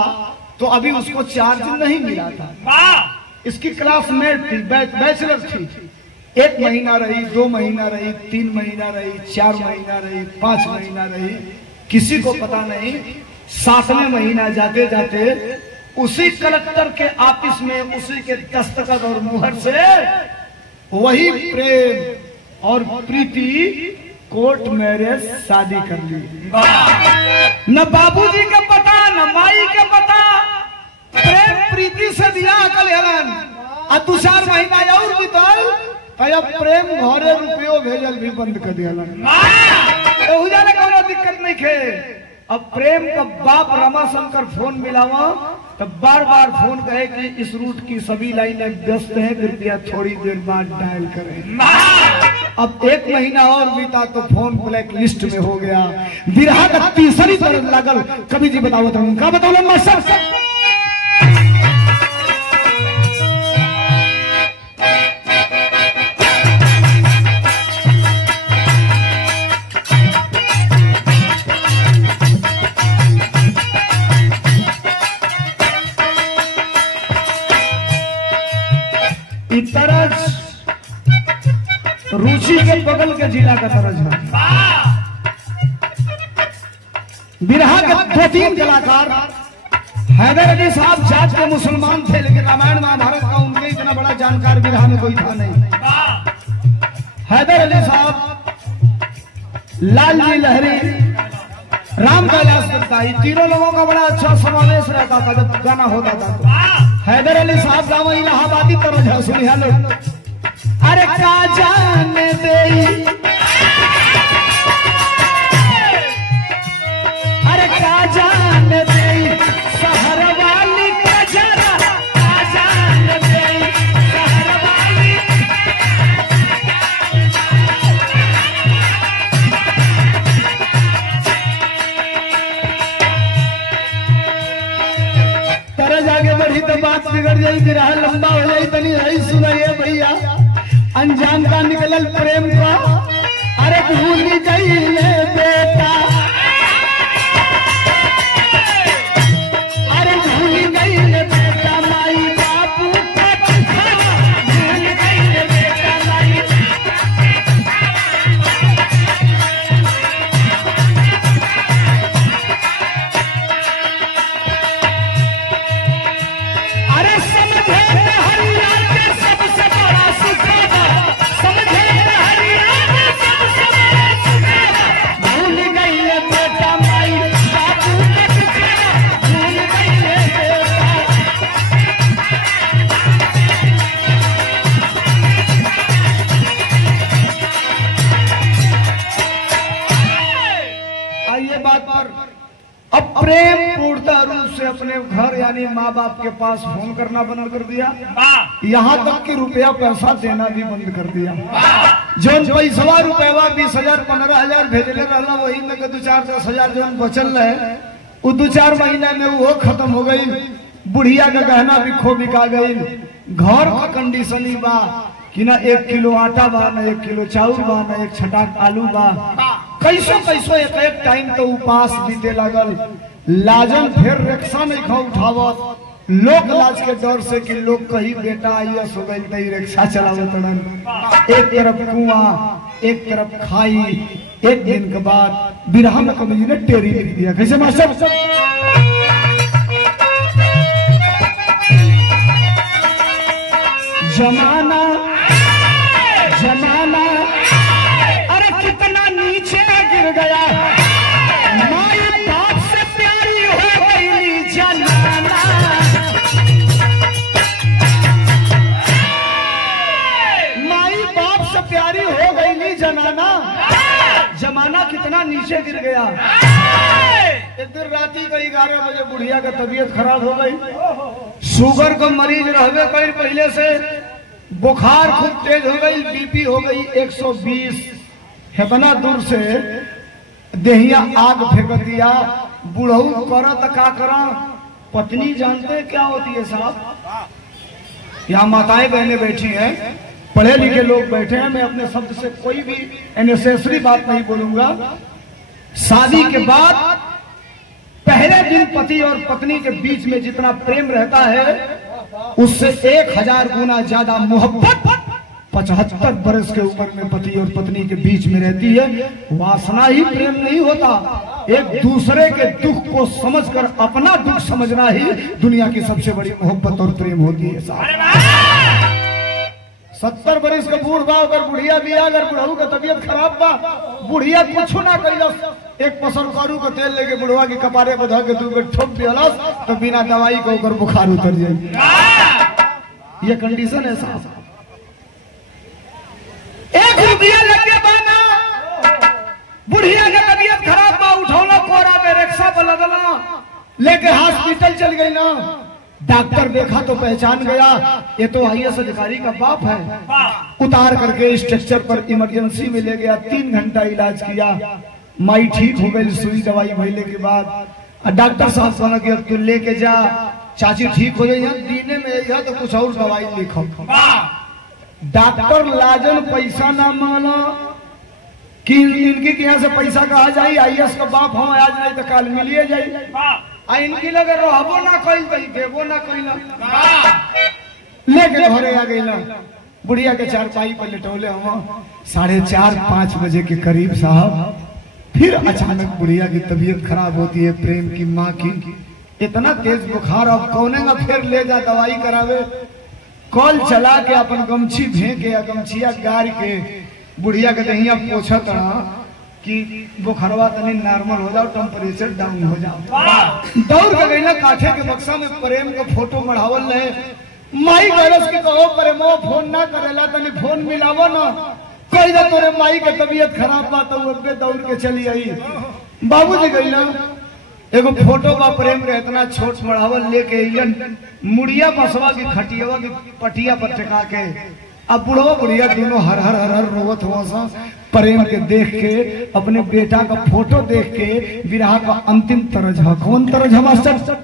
तो अभी उसको चार्ज नहीं मिला था। इसकी क्लासमेट थी, बैचलर थी। 1 महीना रही, 2 महीना रही, 3 महीना रही, 4 महीना रही, 5 महीना रही, किसी को पता नहीं। 7वें महीना जाते जाते उसी कलेक्टर के ऑफिस में उसी के दस्तखत और मुहर से वही प्रेम और प्रीति कोर्ट मैरिज शादी कर ली। न बाबूजी के पता न माई के पता। प्रेम प्रीति से दिया कल हेलन, 2-4 महीना और बीतल, प्रेम घरे रुपयो भेजल भी बंद कर दिया। कोनो दिक्कत नहीं खे। अब प्रेम का बाप रमाशंकर फोन मिलावा तो बार बार फोन कहे कि इस रूट की सभी लाइनें व्यस्त हैं, कृपया थोड़ी देर बाद डायल करें। अब 1 महीना और बीता तो फोन ब्लैक लिस्ट में हो गया। बिरहा का तीसरी तरफ लागल। कभी जी बताओ तो उनका बताओ मास्टर। तरज रुचि के बगल के जिला का तरज है। बिरहा के 2-3 कलाकार हैदर अली साहब जाट के मुसलमान थे, लेकिन रामायण महाभारत का उनके इतना बड़ा जानकार बिरहा में कोई था नहीं। हैदर अली साहब, लाल जी लहरी, राम कैलाश गुप्ता, तीनों लोगों का बड़ा अच्छा समावेश रहता था जब गाना होता था तो। हैदर अली साहब गाँव इलाहाबादी तरह सुनिया लोग। अरे का जाने दे, अरे का जाने दे शहर वाली का जरा, का जाने दे शहर वाली। तरह आगे बढ़ी तो बात बिगड़ जाई, बिरहा लंबा हो जाई। तनी रही सुनाइए भैया अंजाम का निकलल प्रेम का। अरे भूल गई बेटा, अरे भूल गई बेटा माई बापू का ठिकाना, भूल गई बेटा माई। अरे समझे हरिया के सबसे बड़ा सुखाना, समझे हरिया के सबसे बड़ा सुखाना। भूल गई बेटा माई बापू का ठिकाना, भूल गई बेटा। आइए बात पर। अब प्रेम पूर्णता रूप से अपने घर यानी माँ बाप के पास फोन करना बंद कर दिया। यहाँ तक कि रुपया पैसा देना भी बंद कर दिया। जो पैसा रुपया 20,000 15,000 भेजले रहना, वही में 2-4-10,000 जो बचल रहे, वो 2-4 महीने में वो खत्म हो गई। बुढ़िया का गहना भी खो बिका गई। घर का कंडीशन ही बा कि ना 1 किलो आटा बा, ना 1 किलो चाउर बा, ना 1 छटाक आलू बा। कैसो कैसो एक टाइम तो उपास बीते लगल। लाजन फिर रिक्शा नहीं खा उठावत, लोक लाज के डर से कि लोग कहीं बेटा आईएस हो गई रिक्शा चलावत रन। एक तरफ कुआं, एक तरफ खाई। एक दिन के बाद बिरहा में कवि जी ने टेरी लिख दिया। कैसे मास्टर? जमाना जमाना अरे कितना नीचे गिर गया, माई बाप से प्यारी हो गई जनाना। माई बाप से प्यारी हो गई जनाना। जमाना कितना नीचे गिर गया। एक दिन राती को 11 बजे बुढ़िया का तबीयत खराब हो गई। शुगर का मरीज रहवे कई पहले से, बुखार खूब तेज हो गई, बीपी हो गई 120। इतना दूर से देहिया आग फेंक दिया। बुढ़ऊ करत का करा, पत्नी जानते क्या होती है साहब? यहाँ माताएं बहनें बैठी हैं, पढ़े लिखे लोग बैठे हैं। मैं अपने शब्द से कोई भी अननेसेसरी बात नहीं बोलूंगा। शादी के बाद पहले दिन पति और पत्नी के बीच में जितना प्रेम रहता है, उससे 1000 गुना ज्यादा मोहब्बत 75 बरस के उम्र में पति और पत्नी के बीच में रहती है। वासना ही प्रेम नहीं होता। एक दूसरे के दुख को समझकर अपना दुख समझना ही दुनिया की सबसे बड़ी मोहब्बत और प्रेम होती है साहब। 70 बरस का बूढ़ बा, अगर बुढ़िया भी अगर बुढ़ऊ का तबीयत खराब बा, बुढ़िया कुछ ना कैलस। एक पसरकारू का तेल लेके बुढ़वा के कपारे बधा के तू ठोक दियालस तो बिना दवाई का ऊपर बुखार उतर जाए। ये कंडीशन है साहब। 1 रुपया लगे बाना, बुढ़िया का तबीयत खराब बा, उठौला कोरा में रिक्शा पर लगला, लेके हॉस्पिटल चल गई ना। डॉक्टर देखा तो पहचान गया, ये तो आईएएस अधिकारी का बाप है। उतार करके स्ट्रक्चर पर इमरजेंसी में ले गया। 3 घंटा इलाज किया। माई ठीक हो गई। सुई दवाई भरने के बाद डॉक्टर साहब कहना कि अब तू लेके जा, चाची ठीक हो जाए। दीने में यह तो कुछ और दवाई लिखो। डॉक्टर लाजन पैसा ना माना कि इनके यहाँ से पैसा कहा जाए। आईएएस का बाप हो, आज नहीं तो कल मिलिए जाए। इनकी लगे रहबो ना कइल तो देबो ना कइल, लेके घरे आ गई ना। बुढ़िया के चारपाई पर लेटौले हम 4:30-5 बजे के करीब साहब। फिर अचानक बुढ़िया की तबीयत खराब होती है, प्रेम की माँ की। इतना तेज बुखार, अब कौने का फिर ले जा दवाई करावे। कॉल चला के अपन गमछी भें के गमछिया गार के बुढ़िया के दहिया पोछत कि बुखारवा तनी नॉर्मल हो जाओ, टेम्परेचर डाउन हो जाओ। दौड़ के गई काठे के बक्सा में प्रेम का फोटो मढ़ावल रहे। माई गरस के कहो प्रेमो फोन ना करेला, तनी फोन मिलावो ना, कही ना तोरे माई के तबीयत खराब बा तो उनके दौड़ के चली आई। बाबूजी गई ना एगो फोटो बा प्रेम के इतना छोट मढ़ावल लेके अइलन, मुड़िया बसवा की खटियावा की पटिया पर टिका के। अब बुढ़वा बुढ़िया दोनों हर हर हर हर रोवत हुआ सा प्रेम के देख के, अपने बेटा का फोटो देख के। विरह का अंतिम तरज है, कौन तरज है मास्टर?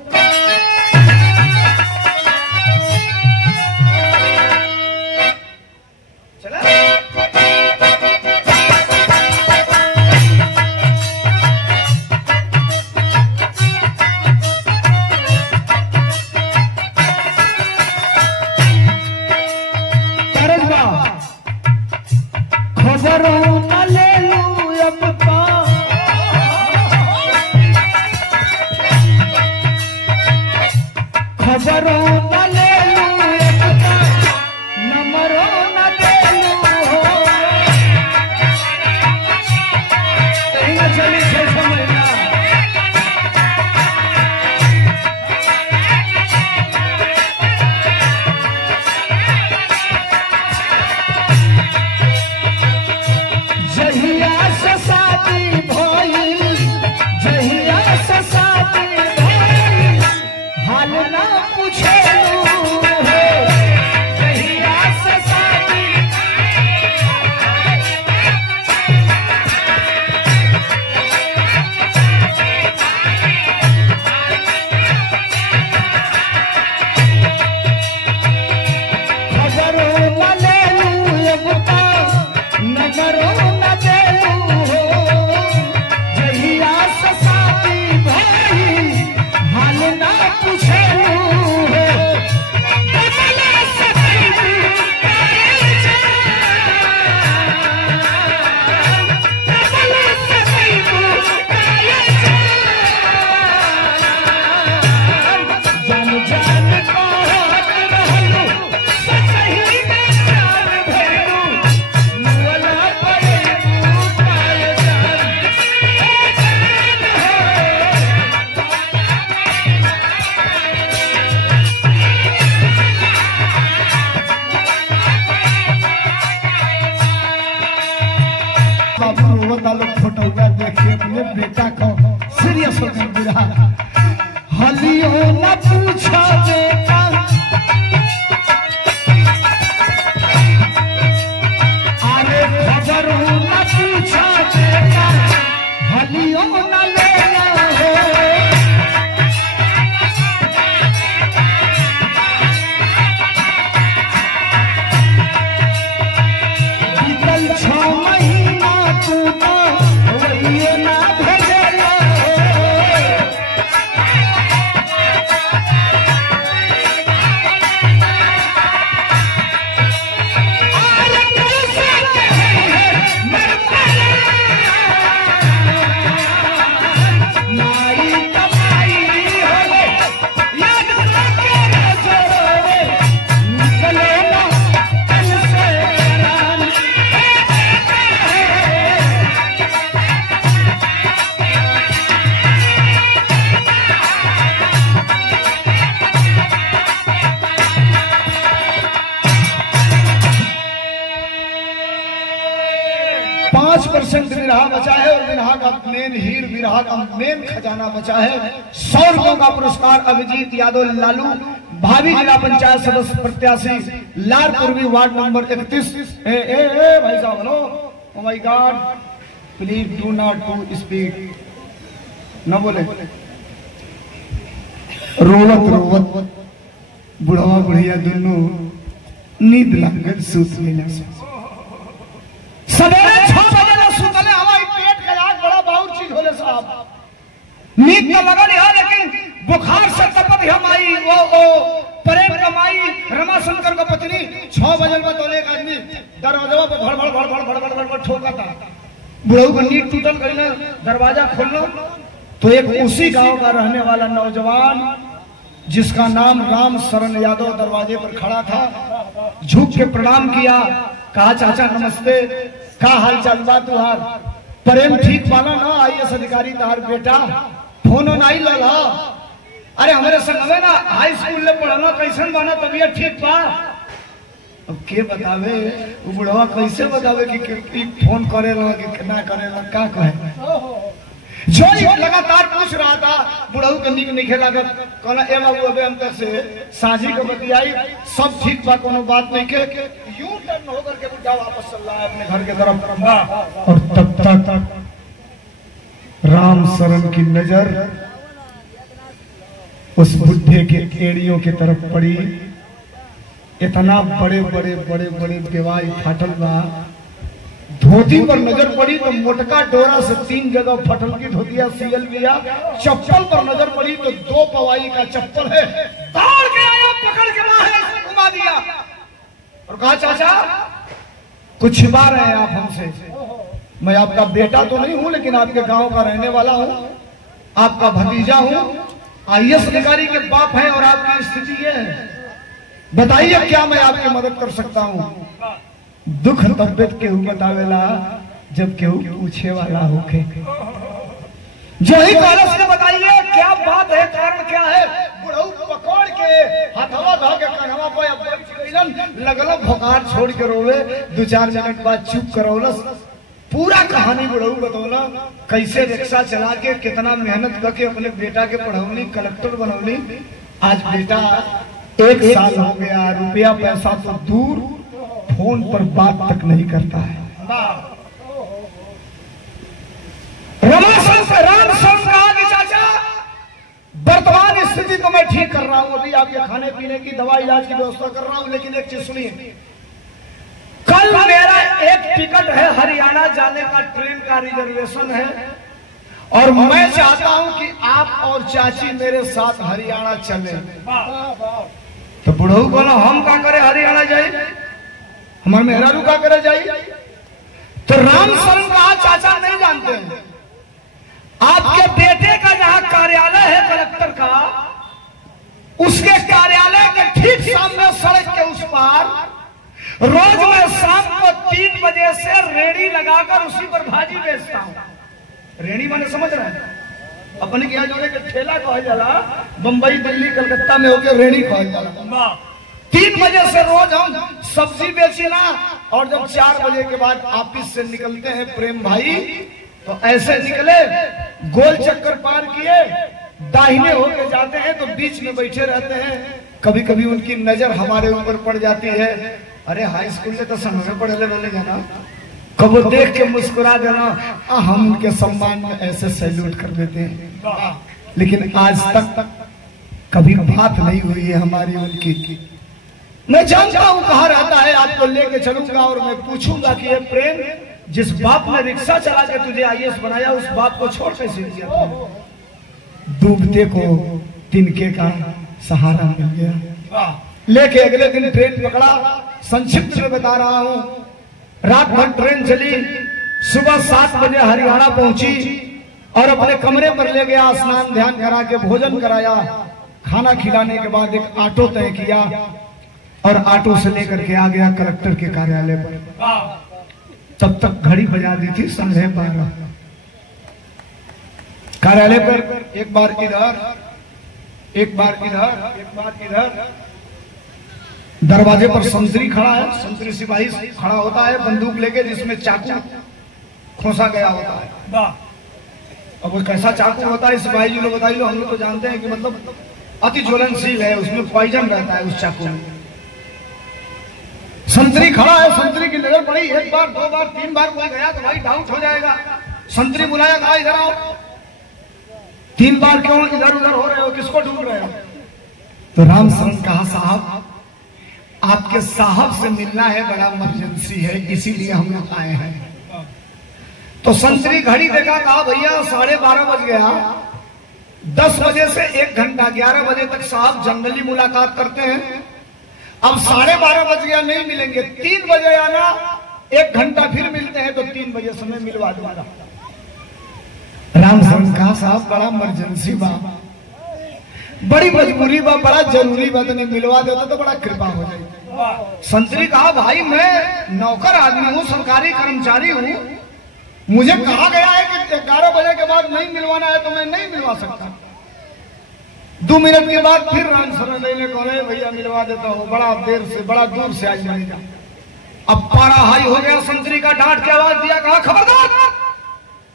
देखिए अपने बेटा को सीरियस होकर बुरा हलियो न पूछा बेटा, अरे खबर न पूछा बेटा, हलियो न लेना हो। बीतल 6 महीना तू ये ना भेजेला विरहा बचा है और विरहा का मेन हीर, विरहा का मेन खजाना बचा है। 100 रुपयों का पुरस्कार अभिजीत यादव लालू, भावी जिला पंचायत सदस्य प्रत्याशी, लाल पूर्वी वार्ड नंबर 31। भाई साहब hello, oh my God please do not to speed, न बोले। रोवत रोवत बुढ़वा बुढ़िया दोनों नींद लग गई, सूत लेना सवेरे 6 बजे सुतले हमारी पेट का आग बड़ा बाउर चीज होले साहब। नींद तो लगल है लेकिन बुखार से तपत हम आई वो प्रेम कमाई रमाशंकर का पत्नी 6 बजे में तोले एक आदमी दरवाजा पे भड़ भड़ भड़ भड़ भड़ भड़ भड़ ठोका था। बुढ़ऊ को नींद टूटल गई ना, दरवाजा खोलना तो एक उसी गांव का रहने वाला नौजवान जिसका नाम राम शरण यादव दरवाजे पर खड़ा था, झुक के प्रणाम किया, कहा चाचा नमस्ते, का हाल चाल बा तुहार? प्रेम ठीक पाला ना आईएएस अधिकारी तार बेटा फोन नहीं लगा। अरे हमारे संगवे ना हाई स्कूल में पढ़ाना कैसन बना तबीयत ठीक बा। अब के बतावे वो बुढ़वा कैसे बतावे कि फोन करेला कि ना करेला का कहे। जो लगातार पूछ रहा था बुढ़ऊ के निक निखे लागत कहला ए बाबू अबे हम तक से साझी को बतियाई सब ठीक बा कोनो बात नहीं के यू टर्न होकर के बुढ़ा वापस चल रहा है अपने घर के तरफ। और तब तक राम शरण की नजर उस बुढ़े के एड़ियों की तरफ पड़ी। इतना बड़े बड़े बड़े बड़े बेवाई फाटल बा। धोती पर नजर पड़ी तो मोटका डोरा से 3 जगह फटल की धोतिया सियल गया। चप्पल पर नजर पड़ी तो 2 पवाई का चप्पल है। दौड़ के आया पकड़ के बाहर घुमा दिया और कहा चाचा कुछ छिपा रहे हैं आप हमसे। मैं आपका बेटा तो नहीं हूं लेकिन आपके गांव का रहने वाला हूं, आपका भतीजा हूं, आईएएस अधिकारी के बाप हैं और आपकी स्थिति ये है। बताइए क्या मैं आपकी मदद कर सकता हूं। दुख तबियत केहू बतावेला जब केहू पूछे वाला होके। जो ही कॉलेज ने बताइए क्या बात है कारण क्या है। बुढ़ऊ पकड़ के हथवा धा के कन्हवा पे लगल भोकार छोड़ के रोवे। 2-4 मिनट बाद चुप करौलस। पूरा कहानी बुढ़ऊ बतौला कैसे रिक्शा चला के कितना मेहनत करके अपने बेटा के पढ़ौली कलेक्टर बनौली। आज बेटा 1 साल हो गया, रुपया पैसा तो दूर फोन पर बात तक नहीं करता है। राम शरण कहा कि चाचा वर्तमान स्थिति तो मैं ठीक कर रहा हूं, अभी आपके खाने पीने की दवा इलाज की व्यवस्था कर रहा हूं, लेकिन एक चीज सुनिए कल मेरा एक टिकट है हरियाणा जाने का, ट्रेन का रिजर्वेशन है और मैं चाहता हूं कि आप और चाची मेरे साथ हरियाणा चले। तो बुढ़ऊ बोला हम क्या करे हरियाणा जाए, हमारे मेहरारू का करे जाए। तो राम शरण कहा चाचा नहीं जानते हैं आपके बेटे का जहां कार्यालय है कलेक्टर का, उसके कार्यालय के ठीक सामने सड़क के उस पार रोज मैं शाम को 3 बजे से रेड़ी लगाकर उसी पर भाजी बेचता हूं। रेड़ी माने समझ रहे हैं अपने क्या जोड़े के ठेला कहा जाला, बंबई दिल्ली कलकत्ता में होकर रेड़ी कहा जाला। 3 बजे से रोज हम सब्जी बेचना और जब 4 बजे के बाद ऑफिस से निकलते हैं प्रेम भाई तो ऐसे निकले गोल चक्कर पार किए दाहिने होके जाते हैं तो बीच में बैठे रहते हैं। कभी कभी उनकी नजर हमारे ऊपर पड़ जाती है। अरे हाई स्कूल में तो समय पढ़े वाले जाना कब देख के मुस्कुरा देना, हम उनके सम्मान में ऐसे सैल्यूट कर देते हैं। लेकिन आज तक कभी बात नहीं हुई है हमारी उनकी। मैं जानता हूं कहाँ रहता है, आपको लेके चलूंगा और मैं पूछूंगा कि ये प्रेम जिस बाप ने रिक्शा चला के तुझे आईएएस बनाया उस बाप को छोड़ कैसे दिया। डूबते को तिनके का सहारा मिल गया। लेके अगले दिन ट्रेन पकड़ा। संक्षिप्त में बता रहा हूं, रात भर ट्रेन चली, सुबह 7 बजे हरियाणा पहुंची और अपने कमरे पर ले गया, स्नान ध्यान करा के भोजन कराया। खाना खिलाने के बाद एक ऑटो तय किया और ऑटो से लेकर के आ गया कलेक्टर के कार्यालय पर। तब तक घड़ी बजा दी थी 12:30। कार्यालय पर एक बार इधर एक बार इधर एक बार इधर, दरवाजे पर संतरी खड़ा है, संतरी सिपाही खड़ा होता है बंदूक लेके जिसमें चाकू खोसा गया होता है। अब वो कैसा चाकू होता है सिपाही जी लोग बताइए, हम लोग तो जानते हैं कि मतलब अति ज्वलनशील है, उसमें पॉइजन रहता है उस चाकू में। संतरी खड़ा है, संतरी की नजर पड़ी 1 बार 2 बार 3 बार कोई गया तो भाई डाउट हो जाएगा। संतरी बुलाया, कहा इधर आओ। 3 बार क्यों इधर उधर हो रहे हो, किसको ढूंढ रहे हो? तो राम शरण कहा साहब आपके साहब से मिलना है, बड़ा इमरजेंसी है, इसीलिए हम लोग आए हैं। तो संतरी घड़ी देखा, कहा भैया 12:30 बज गया, 10 बजे से 1 घंटा 11 बजे तक साहब जनरली मुलाकात करते हैं। अब 12:30 बज गया, नहीं मिलेंगे, 3 बजे आना, 1 घंटा फिर मिलते हैं तो 3 बजे समय मिलवा दूंगा। राम शरण कहा साहब बड़ा इमरजेंसी बा, बड़ी मजबूरी बा, बड़ा जरूरी बा, तो नहीं मिलवा देता तो बड़ा कृपा हो जाएगी। संतरी कहा भाई मैं नौकर आदमी हूँ, सरकारी कर्मचारी हूँ, मुझे कहा गया है कि 11 बजे के बाद नहीं मिलवाना है तो मैं नहीं मिलवा सकता। 2 मिनट के बाद फिर राम शरण लेने को भैया मिलवा देता हूँ, बड़ा देर से बड़ा दूर से आज मिलेगा। अब पारा हाई हो गया, संतरी का डांट के आवाज दिया, कहा खबरदार,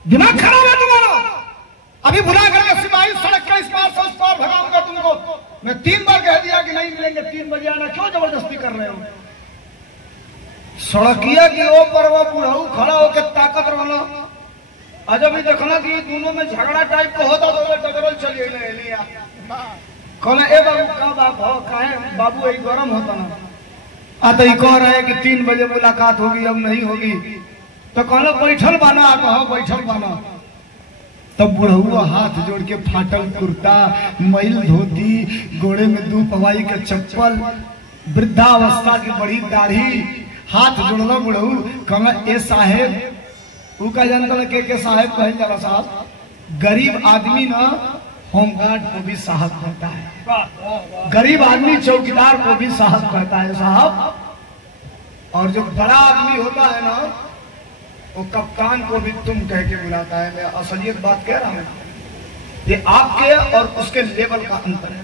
दिमाग खराब है तुम्हारा, अभी बुला करके सिपाही सड़क के इस पार से उस पार भगाऊंगा तुमको। मैं 3 बार कह दिया कि नहीं मिलेंगे, 3 बजे आना, क्यों जबरदस्ती कर रहे हो? सड़किया की ओ पर वो बुढ़ऊ खड़ा होकर ताकत वाला अजब ही देखना कि दोनों में झगड़ा टाइप का होता तो डगरल चलिए लिया कहना ए बाबू का बाप हो काहे बाबू यही गरम होता ना तो ये कह रहे हैं कि 3 बजे मुलाकात होगी, अब नहीं होगी। तो कहना बैठल बाना, कहो बैठल बाना। तब बुढ़ऊ हाथ जोड़ के फाटल कुर्ता, मैल धोती, घोड़े में 2 पवाई का चप्पल, वृद्धावस्था की बड़ी दाढ़ी, हाथ जोड़ना बुढ़ऊ कहना ए साहेब, वो का जानता के साहेब कहे जाला साहब, गरीब आदमी ना होमगार्ड को भी साहब कहता है, गरीब आदमी चौकीदार को भी साहब कहता है साहब, और जो बड़ा आदमी होता है ना वो कप्तान को भी तुम कह के बुलाता है। मैं असलियत बात कह रहा हूँ, ये आपके और उसके लेवल का अंतर है।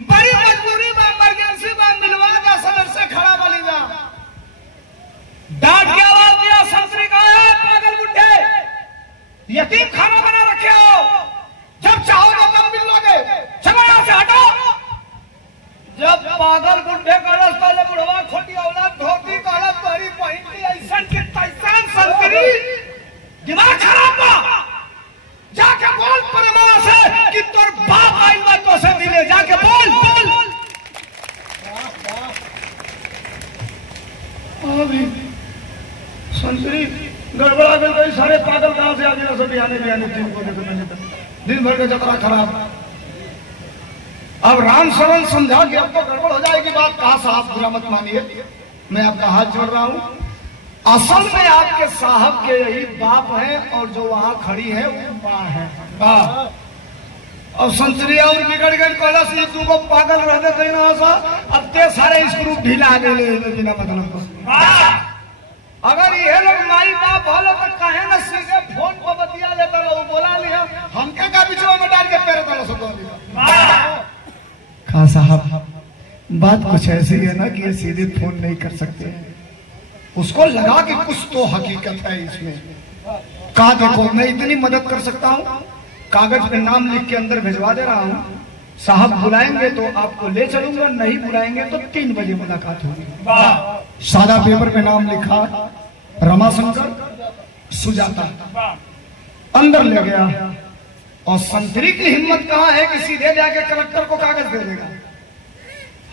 बड़ी मजबूरी में इमरजेंसी में मिलवा दा सदर से खड़ा बली जा डांट के आवाज दिया, संतरी का पागल बुड्ढे, यतीम खाना बना रखे हो, जब चाहो तब मिल लोगे, चलो यहाँ से हटो। जब पागल बुड्ढे का रास्ता ले बुढ़वा खोटी औलाद धोती काला तोरी पहनती ऐसा की तैसान संतरी दिमाग खराब बा, जाके बोल परमा से कि तोर बाप आइल बा तो से मिले, जाके बोल बोल। अभी संतरी गड़बड़ा गई तो सारे पागल कहां से आ गए सब बिहाने 3 को दिन भर का चक्रा खराब। अब राम शरण समझा कि अब तो गड़बड़ हो जाएगी बात, कहा साहब बुरा मत मानिए, मैं आपका हाथ जोड़ रहा हूं, असल में आपके साहब के यही बाप हैं और जो वहां खड़ी है वो मां है। अब संतरिया और बिगड़ गई कलश ये तुमको पागल रहते कहीं ना सा, अब ते सारे स्क्रू ढीला गए बिना मतलब को। अगर ये लोग माई बाप हो तो कहे ना सीधे फोन पर बतिया लेता रहो, बोला लिया हमके का बीच में डाल के पैर तलो सब कहा साहब बात कुछ ऐसी है ना कि ये सीधे फोन नहीं कर सकते, उसको लगा कि कुछ तो हकीकत है इसमें। कहा देखो मैं इतनी मदद कर सकता हूँ, कागज पे नाम लिख के अंदर भिजवा दे रहा हूँ, साहब बुलाएंगे तो आपको ले चलूंगा, नहीं बुलाएंगे तो 3 बजे मुलाकात होगी। सादा पेपर पे नाम लिखा, रमाशंकर सुजाता, अंदर ले गया। और संतरी की हिम्मत कहाँ है कि सीधे जाके कलेक्टर को कागज दे देगा।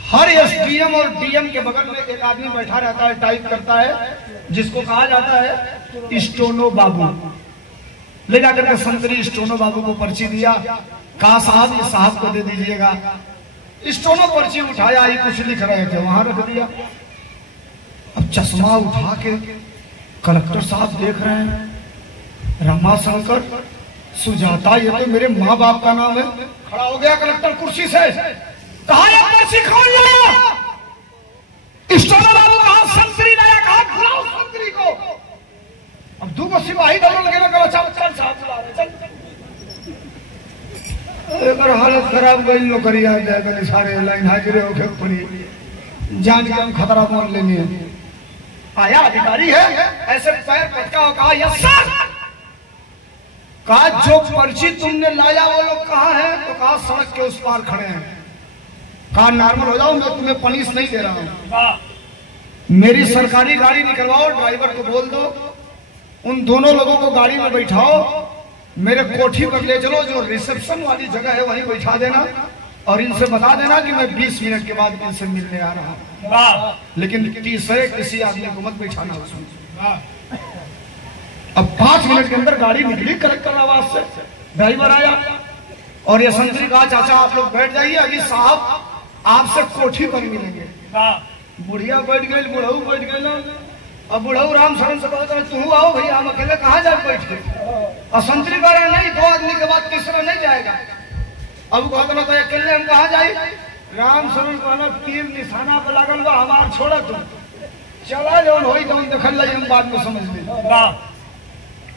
हर एसडीएम और डीएम के बगल में एक आदमी बैठा रहता है, टाइप करता है, जिसको कहा जाता है स्टोनो बाबू। ले जाकर के संतरी स्टोनो बाबू को पर्ची दिया, कहा साहब ये साहब को दे दीजिएगा। स्टोनो पर्ची उठाया, ही कुछ लिख रहे थे वहां रख दिया। अब चश्मा उठा के कलेक्टर साहब देख रहे हैं, रमाशंकर सुजाता, ये तो मेरे माँ बाप का नाम है। खड़ा हो गया कलेक्टर कुर्सी से, कहा यह पर्ची कौन लाया? स्टोनो बाबू कहा संतरी लाया, कहा बुलाओ संतरी को। अब 2 को सिपाही दौड़ के लगा, चल चल साहब बुला रहे, चल। अगर हालत खराब गई नौकरी आ जाएगा, सारे लाइन हाजिर होके पड़ी, जान के हम खतरा मान लेंगे। आया अधिकारी है, ऐसे पैर पटका हो, कहा यस सर। कहा जो पर्ची तुमने लाया वो लोग कहाँ है? तो कहा सड़क के उस पार खड़े हैं। कहा नॉर्मल हो जाओ, मैं तुम्हें पनिश नहीं दे रहा हूँ, मेरी सरकारी गाड़ी निकलवाओ, ड्राइवर को बोल दो उन दोनों लोगों को गाड़ी में बैठाओ, मेरे कोठी पर ले चलो, जो रिसेप्शन वाली जगह है वहीं बैठा देना, और इनसे बता देना कि मैं 20 मिनट के बाद इनसे मिलने आ रहा हूँ, लेकिन तीसरे किसी आदमी को मत बैठाना उसमें। अब 5 मिनट के अंदर गाड़ी निकली कलेक्टर आवास से, ड्राइवर आया और ये संतरी कहा चाचा आप लोग बैठ जाइए, अभी साहब आपसे कोठी पर मिलेंगे। बुढ़िया बैठ गई, बुढ़ऊ बैठ गए। अब बुढ़ऊ राम शरण से कहते तू आओ भैया, हम अकेले कहाँ जाए बैठ के। और संतरी कह रहे नहीं, 2 आदमी के बाद तीसरा नहीं जाएगा। अब कहते ना तो अकेले हम कहाँ जाए। राम शरण कहना तीर निशाना पर लागल बा, हमार छोड़ा तुम। चला जौन होई जौन देखल लाई हम बाद में समझ ली।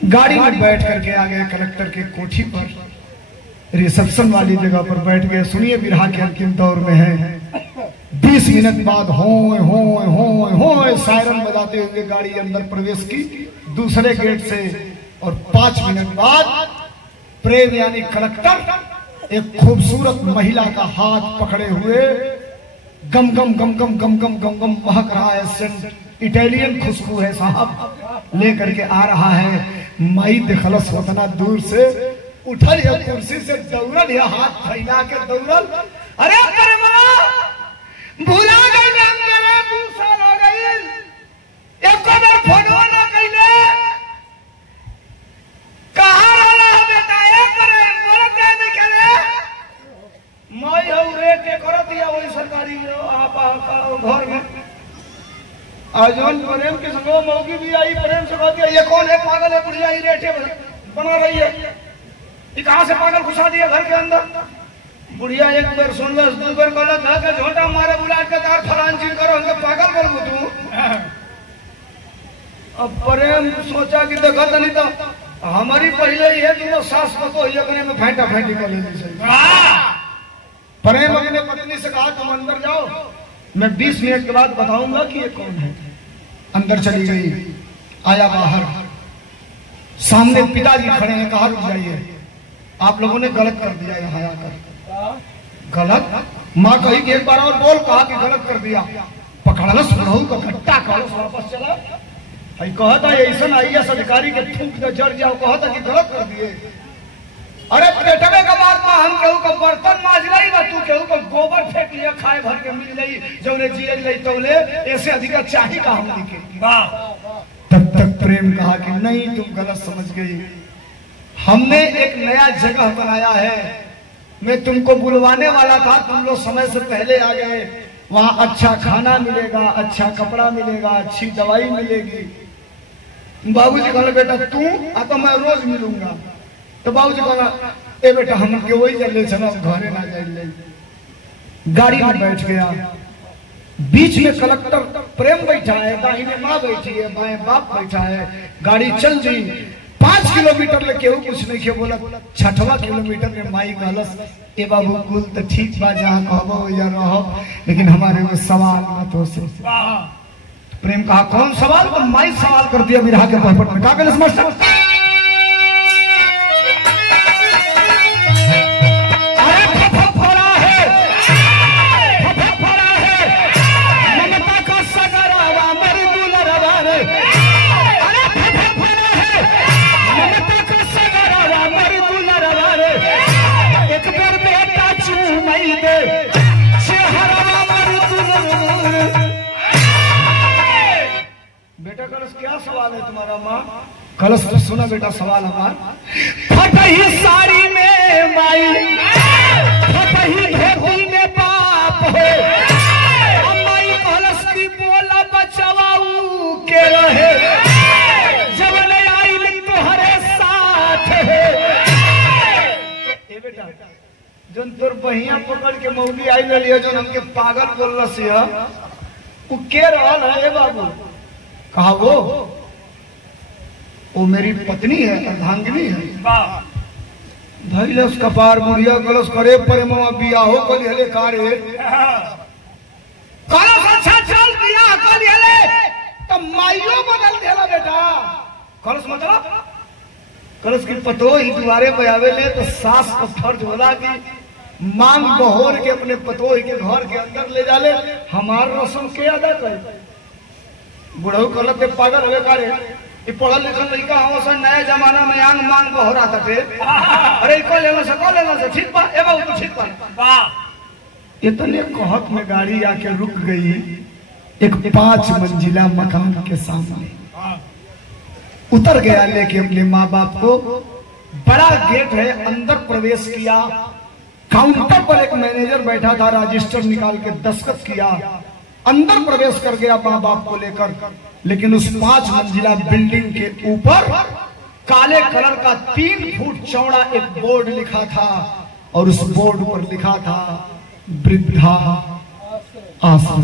गाड़ी में बैठ करके आ गए कलेक्टर के कोठी पर, रिसेप्शन वाली जगह पर बैठ गए। सुनिए बिरहा के अंतिम दौर में है। 20 मिनट बाद हो सायरन बजाते हुए गाड़ी अंदर प्रवेश की दूसरे गेट से, और 5 मिनट बाद प्रेम यानी कलेक्टर एक खूबसूरत महिला का हाथ पकड़े हुए गम गम गम गम गम गम गम गम महक रहा है, सेंट इटालियन खुशबू है साहब, लेकर के आ रहा है। माई देखलस उतना दूर से, उठल है कुर्सी से, दौड़ल है, हाथ फैला के दौड़ल। अरे भूला गई मेरे 2 साल हो गई, एक बार फोन ना कइले, कहां रहला है बेटा? एक बार बोलत के निकले मैं हूं रे के करत या वही सरकारी आप घर में आजन प्रेम के संगो मौगी भी आई, प्रेम से कहती है ये कौन है? पागल है, बुढ़िया ही रेटे बना रही है, ये कहां से पागल घुसा दिया घर के अंदर? बुढ़िया एक बार सुनलस, 2 बार कहलस, धके झोटा मारे बुलाट के तार फलान चीज करो, हमके पागल बोलबू तू? अब प्रेम सोचा कि देखत नहीं तो हमारी पहले ये दोनों सास को ही अपने में फेंटा फेंटी कर लेनी चाहिए। प्रेम अपने पत्नी से कहा तुम अंदर जाओ, मैं 20 मिनट के बाद बताऊंगा कि ये कौन है। अंदर चली गई, आया बाहर, सामने पिताजी खड़े हैं, कहा रुक जाइए, आप लोगों ने गलत कर दिया यहाँ आकर। गलत? माँ कही कि एक बार और बोल, कहा कि गलत कर दिया। पकड़लस बुढ़ऊ का घट्टा, कहलस वापस चला। कहता ऐसा IAS अधिकारी के थूक दे जड़ जाओ, कहता कि गलत कर दिए। अरे पेटवे का बात में हम केहू का बर्तन माज लई बा, तू केहू का गोबर फेंक लिया, खाए भर के मिल लई, जौने जिए लई तौले, ऐसे अधिकार चाहिए का हम के। तब तक प्रेम कहा कि नहीं तुम गलत समझ गई, हमने एक नया जगह बनाया है, मैं तुमको बुलवाने वाला था, तुम लोग समय से पहले आ गए। वहां अच्छा खाना मिलेगा, अच्छा कपड़ा मिलेगा, अच्छी दवाई मिलेगी। बाबूजी कहले बेटा तू आ तो मैं रोज मिलूंगा। तो बाबूजी कहला ए बेटा हम के वही चले चलो घरे ना जाइए। गाड़ी में बैठ गया, बीच में कलेक्टर प्रेम बैठा है, दाहिने माँ बैठी है, बाएं बाप बैठा है। गाड़ी चल दी, 5 किलोमीटर ले केहू कुछ नहीं के बोला। 6वां किलोमीटर में माई कहलस ए बाबू कुल तो ठीक बा, जहाँ कहबो या रहो, लेकिन हमारे में सवाल मत हो से। प्रेम कहा कौन सवाल? तो माई सवाल कर दिया विरहा के पहपट में। कहा मास्टर बेटा कलश क्या सवाल है तुम्हारा? माँ कलश सुना बेटा सवाल हमारा। फटही साड़ी में माई, फटही धोती में बाप हो, माई कलश की बोला बचवाऊ के रहे, जब ले आई तोहरे साथ है। ए बेटा जोन तोर बहिया पकड़ के मौली आई लियो, जोन हमके पागल बोललस है, वो के रहल है? ए बाबू कहा वो मेरी पत्नी है, अर्धांगिनी है। धैलस कपार बुढ़िया कलश करे प्रेमवा बियाहो कल हले कारे कलश अच्छा चल बियाह कल हले तो माइयो बदल देला बेटा। कलश मतलब कलश की पतो ही दुआरे पे आवे ले तो सास का फर्ज होला कि मांग बहोर के अपने पतो के घर के अंदर ले जाले, हमार रस्म के अदा करे। बुढ़ऊ कहलत पागल हुए कारे, ये पढ़ल लिखल लड़का हम सन नया जमाना में आंग मांग बहोरा तटे। अरे को लेना से ठीक बा ए बाबू तो ठीक बा। वाह इतने कहत में गाड़ी आके रुक गई एक 5 मंजिला मकान के सामने। उतर गया लेके अपने माँ बाप को, बड़ा गेट है, अंदर प्रवेश किया। काउंटर पर एक मैनेजर बैठा था, रजिस्टर निकाल के दस्तखत किया, अंदर प्रवेश कर गया माँ बाप को लेकर। लेकिन उस 5 मंजिला बिल्डिंग के ऊपर काले कलर का 3 फुट चौड़ा एक बोर्ड लिखा था, और उस बोर्ड पर लिखा था वृद्धा आश्रम।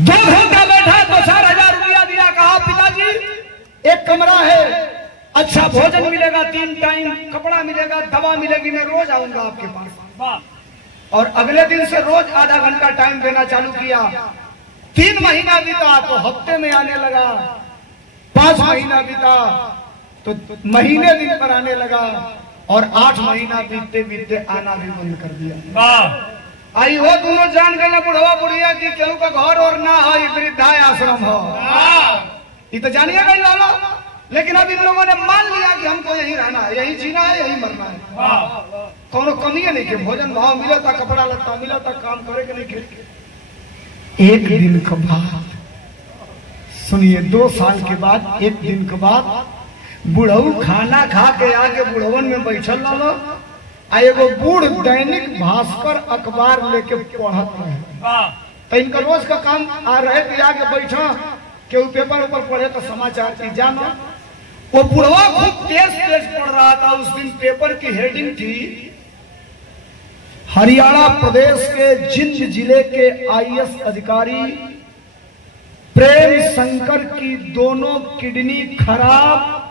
2 घंटा बैठा तो 4,000 रुपया दिया, कहा पिताजी एक कमरा है, अच्छा भोजन मिलेगा, 3 टाइम कपड़ा मिलेगा, दवा मिलेगी, मैं रोज आऊंगा आपके पास। और अगले दिन से रोज आधा घंटा टाइम देना चालू किया। 3 महीना बीता तो हफ्ते में आने लगा, 5 महीना बीता तो महीने दिन पर आने लगा, और 8 महीना बीतते बीतते आना भी बंद कर दिया। आई वो दोनों जान गए बुढ़वा बुढ़िया की केहू का घर और ना है, वृद्धा आश्रम हो, ये तो जानिए गई लाला। लेकिन अब इन लोगों ने मान लिया कि हमको यही रहना है, यही जीना है, यही मरना है, कोनो कमी नहीं के भोजन भाव मिला था, कपड़ा लत्ता मिला था, काम करे के नहीं के। एक दिन के बाद सुनिए, 2 साल के बाद एक दिन के बाद बुढ़ऊ खाना खा के आके बुढ़वन में बैठल रहा, एगो बूढ़ दैनिक भास्कर अखबार लेके पढ़त रहे। तो इनका रोज का काम आ रहे कि आगे बैठा के पेपर ऊपर पढ़े तो समाचार की जाना। वो बुढ़वा खूब तेज तेज पढ़ रहा था। उस दिन पेपर की हेडिंग थी, हरियाणा प्रदेश के जिंद जिले के आईएएस अधिकारी प्रेम शंकर की दोनों किडनी खराब,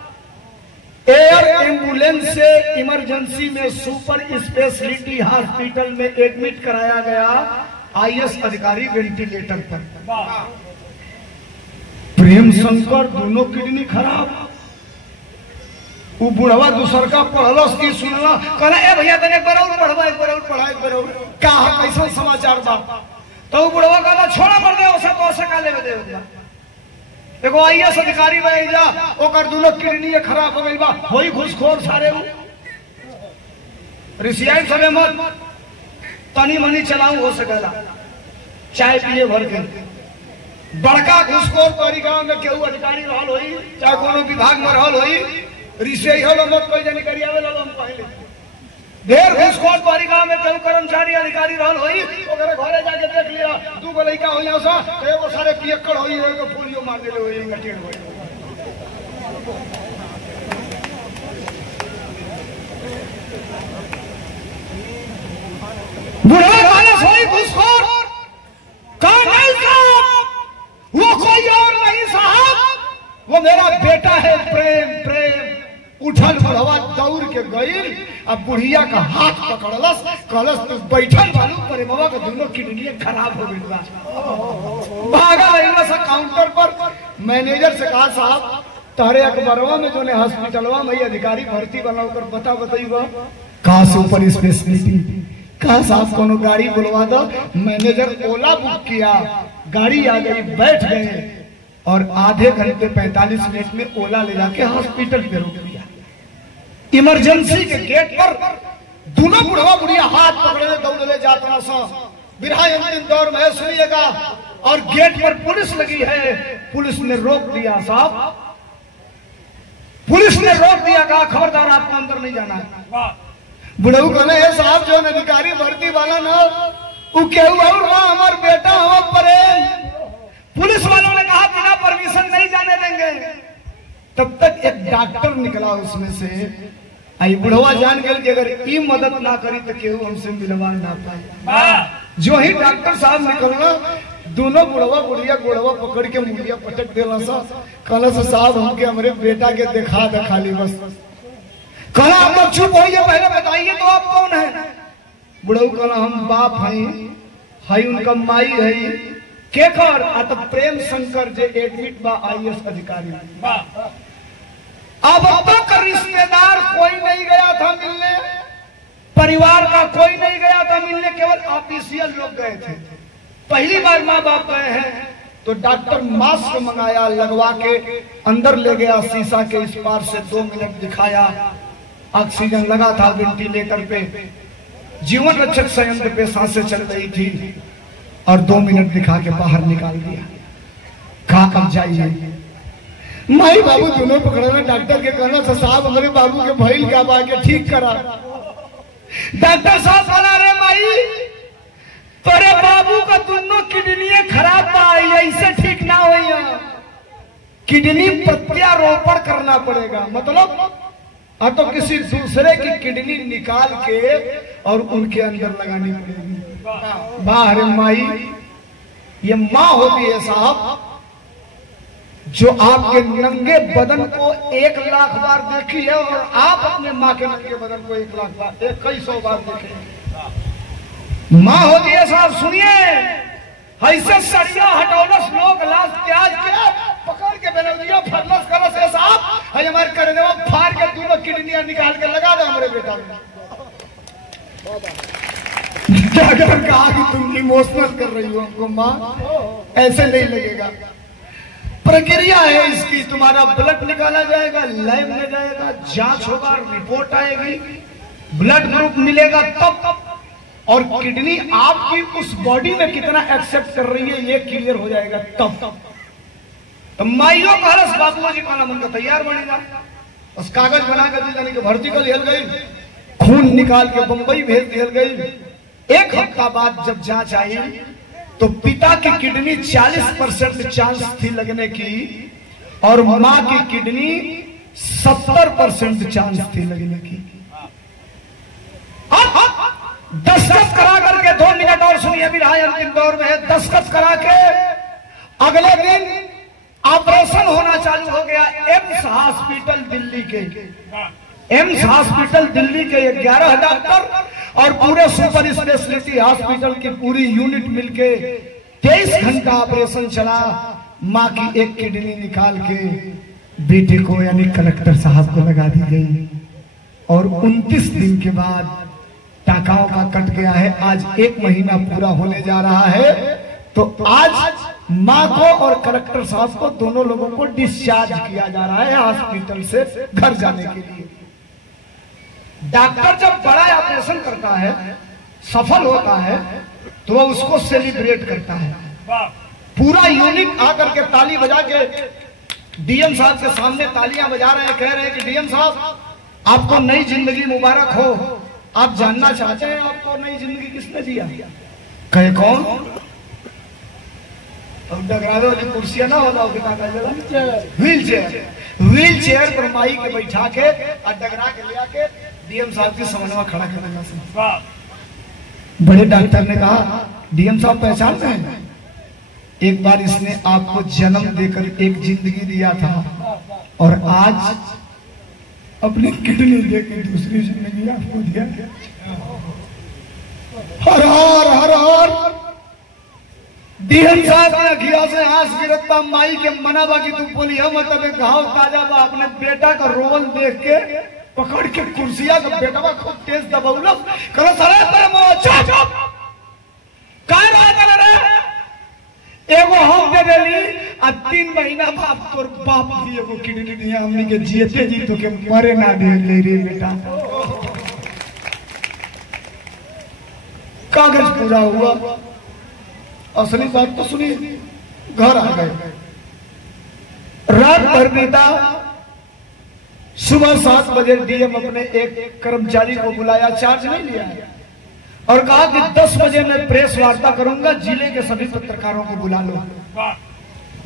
एयर एम्बुलेंस से इमरजेंसी में सुपर स्पेशलिटी हॉस्पिटल में एडमिट कराया गया, आईएएस अधिकारी वेंटिलेटर पर। प्रेम शंकर दोनों किडनी खराब। वो बुढ़वा दूसर का पढ़लस की सुनला, कहला ए भैया तने एक बार और पढ़वा, एक बार और पढ़ा, एक बार और का कैसा समाचार बा। तो वो बुढ़वा कहला छोड़ा पड़ दे, ओसा तो ओसा का लेवे दे। एगो आईएएस अधिकारी बन जा, ओकर दोनों किडनी खराब हो गई बा, होई घुसखोर सारे रिसियाई सबे मत, तनी मनी चलाऊ हो सकेला, चाय पिए भर के। बड़का घुसखोर तोरी गांव में केहू अधिकारी रहल होई, चाहे कोनो विभाग में रहल होई, रिसियाई हो मत कोई जानकारी आवे लो हम पहले। ढेर घुसखोर तोरी गांव में केहू कर्मचारी अधिकारी रहल होई, ओकरे घरे जाके देख लिया, 2 गो लइका होई ओसा, एगो सारे पियक्कड़ होई, एगो पोलियो मार देले होई, गटेड़ होई। बुढ़ा वाले सोई घुसखोर कौन नहीं साहब, वो कोई और नहीं साहब, वो मेरा बेटा है प्रेम। प्रेम उठल बुढ़वा दौड़ के गई, अब बुढ़िया का हाथ पकड़लस, कहलस तू बैठल चालू पर बाबा के दोनों किडनी खराब हो गई बा। भागा रही सा काउंटर पर, मैनेजर से कहा साहब तारे अखबारवा में जो ने हॉस्पिटलवा में अधिकारी भर्ती बना कर बता बताइएगा कहा सुपर स्पेशलिटी, कहा साहब कोनो गाड़ी बुलवा दो। मैनेजर ओला बुक किया, गाड़ी आ गई, बैठ गए और आधे घंटे 45 मिनट में ओला ले जाके हॉस्पिटल पे रोक दिया। इमरजेंसी के गेट पर दोनों बुढ़वा बुढ़िया हाथ पकड़े दौड़े जाता सा, बिरहा अंतिम दौर में सुनिएगा। और गेट पर पुलिस लगी है, पुलिस ने रोक दिया साहब, पुलिस ने रोक दिया, कहा खबरदार आपको अंदर नहीं जाना है। बुढ़ऊ कहने साहब जो अधिकारी भर्ती वाला ना वो केहू और हमार बेटा हो प्रेम। पुलिस वालों ने कहा बिना परमिशन नहीं जाने देंगे। तब तक एक डॉक्टर निकला उसमें से, आई बुढ़वा जान गए कि अगर ये मदद ना करी तो केहू हमसे मिलवा ना पाए। जो ही डॉक्टर साहब निकलना, दोनों बुढ़वा बुढ़िया गोड़वा पकड़ के मुड़िया पटक देला सा, कहला सा साहब हमके हमारे बेटा के दिखा दे खाली बस। कहला आप लोग चुप होइए, पहले बताइए तो आप कौन है। बुढ़ऊ कहला हम बाप हई, उनका माई है के कर तो प्रेम शंकर जे एडमिट बा आईएएस अधिकारी। अब तक रिश्तेदार कोई नहीं गया था मिलने, परिवार का कोई नहीं गया था मिलने, केवल ऑफिशियल लोग गए थे। पहली बार माँ बाप गए हैं तो डॉक्टर मास्क मंगाया, लगवा के अंदर ले गया, शीशा के इस पार से 2 मिनट दिखाया, ऑक्सीजन लगा था वेंटिलेटर पे, जीवन रक्षक संयंत्र पे सांसें चल रही थी, और 2 मिनट दिखा के बाहर निकाल दिया। कहा अब जाइए। माई बाबू दोनों पकड़े, डॉक्टर के कहना था साहब हमारे बाबू के भइल का बा के ठीक करा। डॉक्टर साहब कहना रे माई तोरे बाबू का दोनों किडनी खराब बा, ऐसे ठीक ना होइया, किडनी प्रत्यारोपण करना पड़ेगा। मतलब तो किसी दूसरे की किडनी निकाल के और उनके अंदर लगानी पड़ेगी। बाहर माई ये माँ होती है साहब जो आपके नंगे बदन को 1 लाख बार देखी है और आप अपने माँ के नंगे बदन को 1 लाख बार कई 100 बार देखेंगे। माँ होती है साहब, सुनिए, ऐसे सड़िया हटौलस लोग लाश त्याज के पकड़ के बेलौदिया फरलस करस है साहब, है हमारे करनेवा फाड़ के दोनों किडनियां निकाल के लगा दे हमारे बेटा में। डॉक्टर कहा कि तुम इमोशनल कर रही हो हमको माँ, ऐसे नहीं लगेगा। प्रक्रिया है इसकी, तुम्हारा ब्लड निकाला जाएगा, लैब में जाएगा, जांच होगा, रिपोर्ट आएगी, ब्लड ग्रुप मिलेगा तब, और किडनी आपकी उस बॉडी में कितना एक्सेप्ट कर रही है ये क्लियर हो जाएगा तब। तो माइयों का हरस बाबू जी का उनका तैयार बनेगा, उस कागज बना कर दी जाने की भर्ती कर हिल गई, खून निकाल के बंबई भेज दिल गई। 1 हफ्ता बाद जब जांच आई तो पिता की किडनी 40% चांस थी लगने की और मां की किडनी 70% चांस थी लगने की। दस्तखत करा करके 2 मिनट और सुनिए, अभी अंतिम दौर में है। दस्तखत करा के अगले दिन ऑपरेशन होना चालू हो गया एम्स हॉस्पिटल दिल्ली के। एम्स हॉस्पिटल दिल्ली के 11 डॉक्टर और पूरे सुपर स्पेशलिटी हॉस्पिटल की पूरी यूनिट मिलके 23 घंटा ऑपरेशन चला। मां की 1 किडनी निकाल के बेटे को यानी कलेक्टर साहब को लगा दी गई और 29 दिन के बाद टाकाओं का कट गया है। आज 1 महीना पूरा होने जा रहा है। तो आज मां को और कलेक्टर साहब को दोनों लोगों को डिस्चार्ज किया जा रहा है हॉस्पिटल से घर जाने के लिए। डॉक्टर जब बड़ा ऑपरेशन करता है, सफल होता है, तो वह उसको सेलिब्रेट करता है। पूरा यूनिट आकर के ताली बजा के डीएम साहब के सामने तालियां बजा रहे हैं, कह रहे हैं कि डीएम साहब आपको नई जिंदगी मुबारक हो। आप जानना चाहते हैं आपको नई जिंदगी किसने दिया? कहे कौन? अब डगरावे वाली कुर्सियां ना होगा, व्हील चेयर पर माई के बैठा के और डगरा के ले आके डीएम साहब की समन्वय खड़ा करने से। बड़े डॉक्टर ने कहा डीएम साहब पहचानते हैं, एक बार इसने आपको जन्म देकर एक जिंदगी दिया था और आज अपनी किडनी देकर दूसरी जिंदगी आपको दिया। हर हर हर हर डीएम साहब ने अखिया से आंस गिरता माई के मना बाकी तू बोली हम मतलब घाव ताजा बा। अपने बेटा का रोल देख के पकड़ के कुर्सिया का बेटा खूब तेज दबौला करो सरे तेरे मुंह चुप काय रहा कर रे एगो हम दे देली आ 3 महीना बाप तोर बाप भी एगो किडनी दिया हमनी के जीते जी तो के मरे ना दे ले रे बेटा। कागज पूरा हुआ, असली बात तो सुनिए। घर आ गए, रात भर बीता, सुबह 7 बजे डीएम अपने एक कर्मचारी को बुलाया, चार्ज नहीं लिया और कहा कि 10 बजे मैं प्रेस वार्ता करूंगा, जिले के सभी पत्रकारों को बुला लो।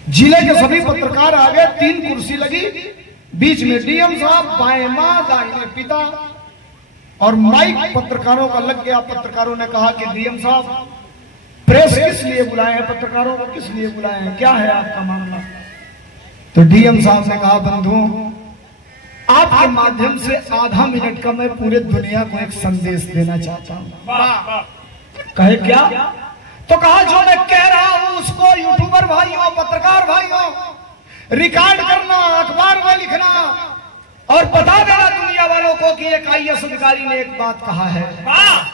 जिले के सभी पत्रकार आ गए, 3 कुर्सी लगी, बीच में डीएम साहब, बाएं मां दाहिने पिता और माइक पत्रकारों का लग गया। पत्रकारों ने कहा कि डीएम साहब प्रेस किस लिए बुलाए हैं, पत्रकारों को किस लिए बुलाए हैं, क्या है आपका मामला? तो डीएम साहब ने कहा बंधु आपके माध्यम से आधा मिनट का मैं पूरे दुनिया को एक संदेश देना चाहता हूं। कहे क्या? तो कहा जो मैं कह रहा हूं उसको यूट्यूबर भाइयों, पत्रकार भाइयों रिकॉर्ड करना, अखबार में लिखना और बता देना दुनिया वालों को कि एक आईएएस अधिकारी ने एक बात कहा है।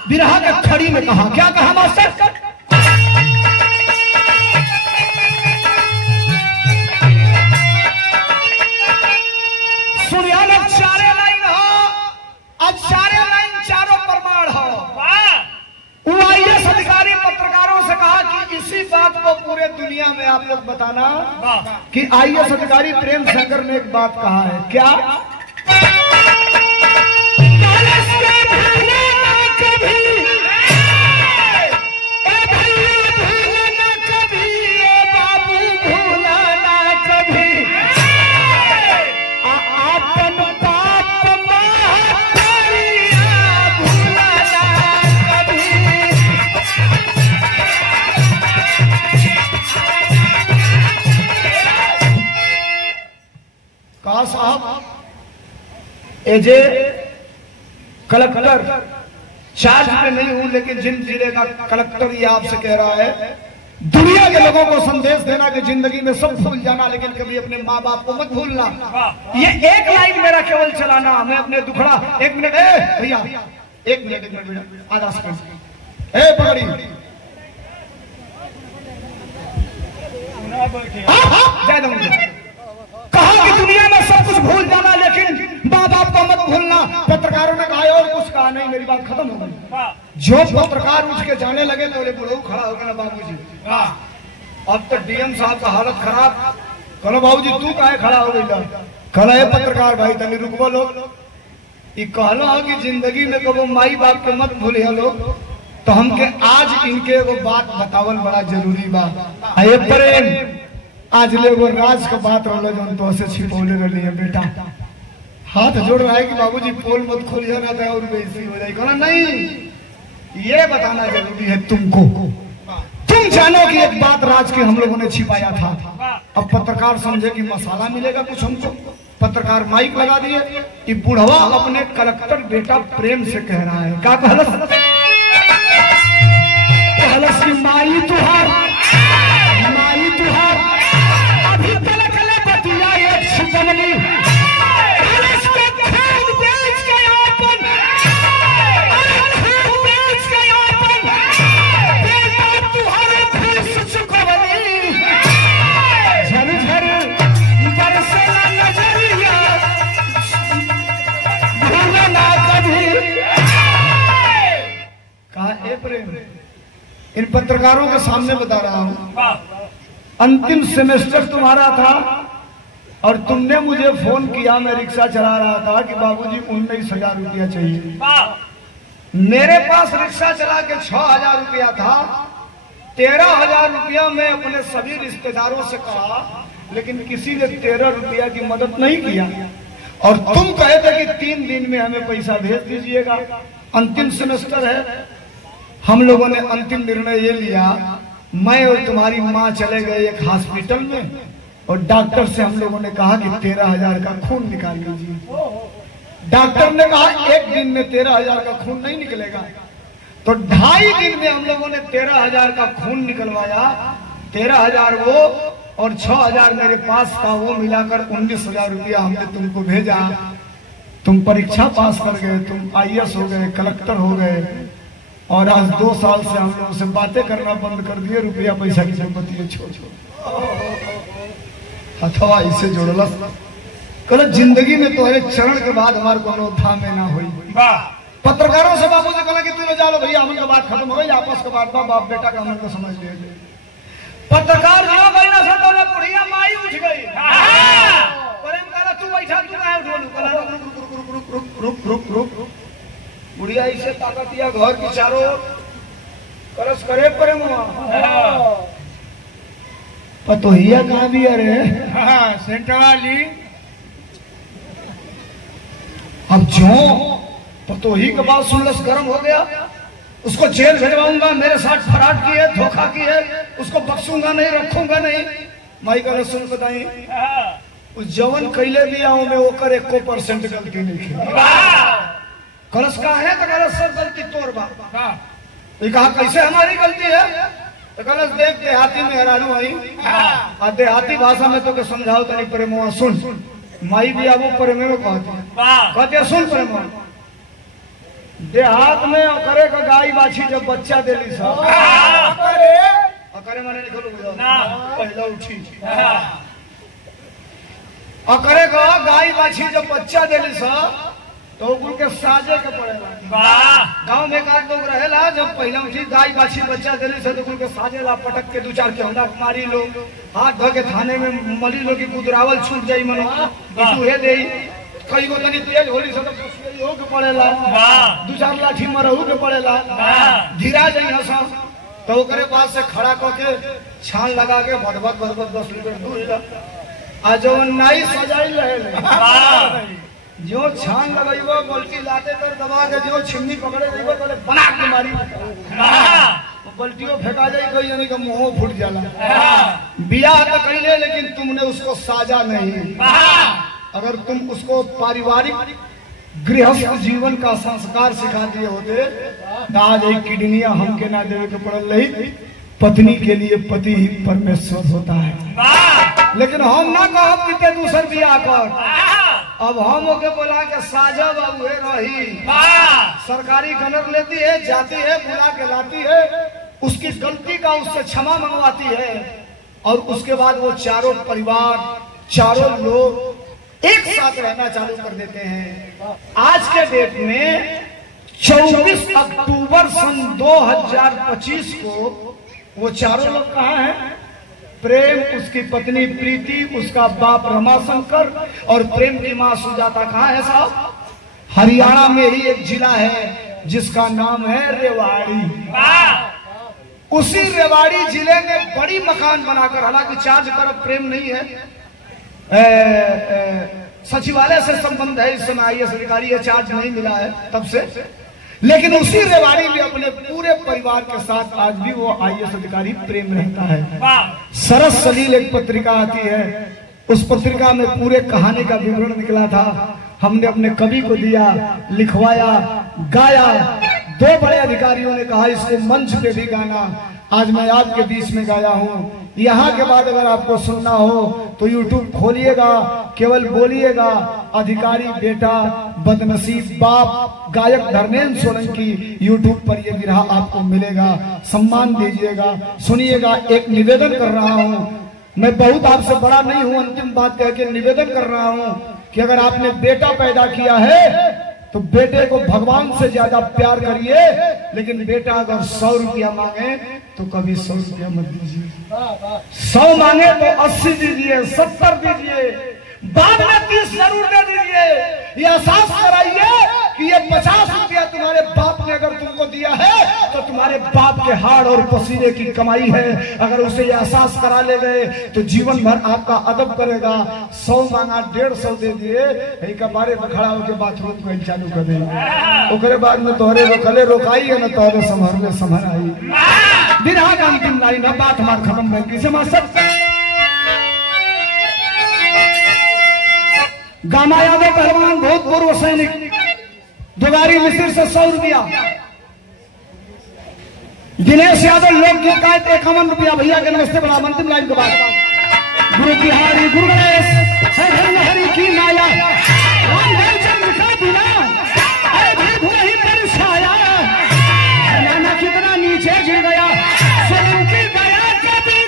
बिरहा के खड़ी में कहा, क्या कहा मास्टर? सुनिया लोग 4 लाइन हो और 4 लाइन चारों प्रमाण हो। वो आईएएस अधिकारी पत्रकारों से कहा कि इसी बात को पूरे दुनिया में आप लोग बताना कि आईएएस अधिकारी प्रेम शंकर ने एक बात कहा है। क्या? एजे कलेक्टर चार्ज में नहीं हूं, लेकिन जिन जिले का कलेक्टर ये आपसे कह रहा है, दुनिया के लोगों को संदेश देना कि जिंदगी में सब भूल जाना, लेकिन कभी अपने माँ बाप को मत भूलना। ये एक लाइन मेरा केवल चलाना, मैं अपने दुखड़ा 1 मिनट भैया 1 मिनट आधा सेकंड पकड़ी कहा कि दुनिया में सब कुछ भूल जाना, लेकिन माँ बाप को मत भूलना। पत्रकारों ने कहा और कुछ कहा नहीं, मेरी बात खत्म हो गई। जो पत्रकार उठ के जाने लगे तो बोले बुढ़ऊ खड़ा हो गया ना बाबूजी, अब तो डीएम साहब का हालत खराब। कहो बाबूजी तू काहे खड़ा हो गई? कल है पत्रकार भाई तनी रुकबो लोग, कहलो कि जिंदगी में कबो माई बाप के मत भूले लोग, तो हमके आज इनके एगो बात बतावल बड़ा जरूरी बा। आये प्रेम आज ले वो राज का बात रोलो जो तो से छिपौले रही है बेटा, हाथ जोड़ रहा है कि बाबूजी पोल मत खोलिए ना तो और बेइज्जती हो जाएगी। कहना नहीं, ये बताना जरूरी है तुमको। तुम जानो कि एक बात राज के हम लोगों ने छिपाया था। अब पत्रकार समझे कि मसाला मिलेगा कुछ हमको, पत्रकार माइक लगा दिए कि बुढ़वा अपने कलेक्टर बेटा प्रेम से कह रहा है, क्या कहलस की माई तुहार अभी तक बतिया एक शिकमनी इन पत्रकारों के सामने बता रहा हूं, अंतिम सेमेस्टर तुम्हारा था और तुमने मुझे फोन किया, मैं रिक्शा चला रहा था कि बाबूजी 19,000 रुपया चाहिए। मेरे पास रिक्शा चला के 6,000 रुपया था। 13,000 रुपया मैं अपने सभी रिश्तेदारों से कहा, लेकिन किसी ने 13 रुपया की मदद नहीं किया। और तुम कहे थे कि 3 दिन में हमें पैसा भेज दीजिएगा, अंतिम सेमेस्टर है। हम लोगों ने अंतिम निर्णय ये लिया, मैं और तुम्हारी माँ चले गए एक हॉस्पिटल में और डॉक्टर से हम लोगों ने कहा कि 13,000 का खून निकाल लीजिए। डॉक्टर ने कहा 1 दिन में 13,000 का खून नहीं निकलेगा, तो 2.5 दिन में हम लोगों ने 13,000 का खून निकलवाया। 13,000 वो और 6,000 मेरे पास था, वो मिलाकर 19,000 रुपया हमने तुमको भेजा। तुम परीक्षा पास कर गए, तुम IAS हो गए, कलेक्टर हो गए, और आज 2 साल से हम लोगों से बातें करना बंद कर दिए। रुपया पैसा की जरूरत छोड़ अथवा इसे जोड़ल कल जिंदगी में तो है चरण के बाद हमारे को धाम में ना हुई। पत्रकारों से बाबू से कहला कि तू जा लो भैया, हमन का बात खत्म हो गई, आपस का बात बाप बेटा का हमन को समझ लिए। पत्रकार जो महीना से तो बुढ़िया माई उठ गई, प्रेम कहला तू बैठा, तू काहे उठो? कहला रुक रुक रुक रुक रुक। बुढ़िया इसे ताकतिया घर की चारों करस करे प्रेम पतोहिया कहाँ भी अरे सेंटर वाली। अब जो पतोही के बाद सुनलस गर्म हो गया, उसको जेल भेजवाऊंगा, मेरे साथ फराड की है, धोखा की है, उसको बख्शूंगा नहीं, रखूंगा नहीं। माई का सुन बताई उस जवन कैले दिया में ओकर 1% गलती नहीं। कलश का है तो कलश सब गलती तोड़ बा। कहा कैसे हमारी गलती है? तो कलश देख देहाती में हरानू आई और देहाती भाषा में तो समझाओ तो नहीं प्रेमवा सुन। माई भी आबू प्रेमे में कहते सुन प्रेमवा, देहात में करे का गाय बाछी जब बच्चा देली सब करे माने निकलो पहला उठी करे का गाय बाछी जब बच्चा देली सब तो उनके साजे के पड़ेला। गांव में का लोग रहेला, जब पहले उठी गाय बाछी बच्चा दिली से तो उनके साजे ला पटक के 2-4 के हमरा मारी लो, हाथ धो के थाने में मली लो कि गुदरावल छूट जाई मनो तुहे दे कई गो तनी तेज होली से तो हो के पड़ेला, 2-4 लाठी मरहू के पड़ेला, धीरा जाई हसा तो ओकरे पास से खड़ा क के छान लगा के भदभद 10 लीटर दूध आ जवन नाई सजाई रहे जो छान लगेबो बल्टी लाते कर दबा के जो छिन्नी पकड़े देबो तले बना के मारी बल्टियों फेंका जाए कोई यानी का मुंह फूट जाला। बियाह तो कइले लेकिन तुमने उसको साजा नहीं। अगर तुम उसको पारिवारिक गृहस्थ जीवन का संस्कार सिखा दिए होते तो आज एक किडनिया हमके ना देवे के पड़ल रही। पत्नी के लिए पति ही परमेश्वर होता है। लेकिन हम ना कहब कि दूसर बियाह कर, अब हम ओके बोला के साजा बाबू है रही। सरकारी गनर लेती है, जाती है, बुला के लाती है, उसकी गलती का उससे क्षमा मंगवाती है और उसके बाद वो चारों परिवार, चारों लोग एक साथ रहना चालू कर देते हैं। आज के डेट में 24 अक्टूबर सन 2025 को वो चारों लोग कहाँ हैं? प्रेम, उसकी पत्नी प्रीति, उसका बाप रमाशंकर और प्रेम की मां सुजाता कहाँ है साहब? हरियाणा में ही एक जिला है जिसका नाम है रेवाड़ी। उसी रेवाड़ी जिले में बड़ी मकान बनाकर, हालांकि चार्ज कर प्रेम नहीं है, सचिवालय से संबंध है, इस समय IAS अधिकारी है, चार्ज नहीं मिला है तब से, लेकिन उसी रेवाड़ी में अपने पूरे परिवार के साथ आज भी वो IAS अधिकारी प्रेम रहता है। सरस सलील एक पत्रिका आती है, उस पत्रिका में पूरे कहानी का विवरण निकला था। हमने अपने कवि को दिया, लिखवाया, गाया। 2 बड़े अधिकारियों ने कहा इसको मंच पे भी गाना। आज मैं आपके बीच में गाया हूँ। यहाँ के बाद अगर आपको सुनना हो तो YouTube खोलिएगा, केवल बोलिएगा अधिकारी बेटा बदनसीब बाप, गायक धर्मेंद्र सोलंकी, YouTube पर ये विरहा आपको मिलेगा। सम्मान दीजिएगा, सुनिएगा। एक निवेदन कर रहा हूँ, मैं बहुत आपसे बड़ा नहीं हूँ, अंतिम बात कह के निवेदन कर रहा हूँ कि अगर आपने बेटा पैदा किया है तो बेटे को भगवान से ज्यादा प्यार करिए, लेकिन बेटा अगर 100 रुपया मांगे तो कभी 100 रुपया मत दीजिए। 100 मांगे तो 80 दीजिए, 70 दीजिए, बाद में 30 जरूर दे दीजिए। ये एहसास कराइए कि ये 50 रुपया तुम्हारे बाप ने अगर तुमको दिया है तो तुम्हारे बाप के हाड़ और पसीने की कमाई है। अगर उसे ये एहसास करा ले गए तो जीवन भर आपका अदब करेगा। 100 मांगा 150 दे दिए, एक बारे में खड़ा होकर बाथरूम को चालू कर देंगे, उसके बाद में तोहरे रोकले रोकाई है ना तोहरे संभरने संभर आई। बिरहा का अंतिम लाइन है, बात हमार खत्म है। किसे मास्टर गामा यादव पहलवान भूतपूर्व सैनिक, दुगारी मिस्र से 100 रुपया। दिनेश यादव लोकगीत गायक 51 रुपया। भैया के नमस्ते बना। अंतिम लाइन के बाद गुरु बिहारी गुरु गणेश हरि की माया कितना नीचे गिर गया सोलंकी गया कभी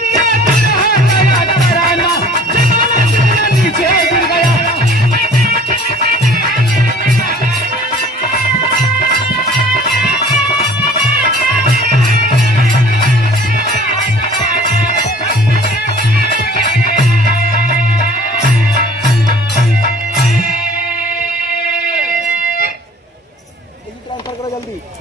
नीचे गिर गया। जल्दी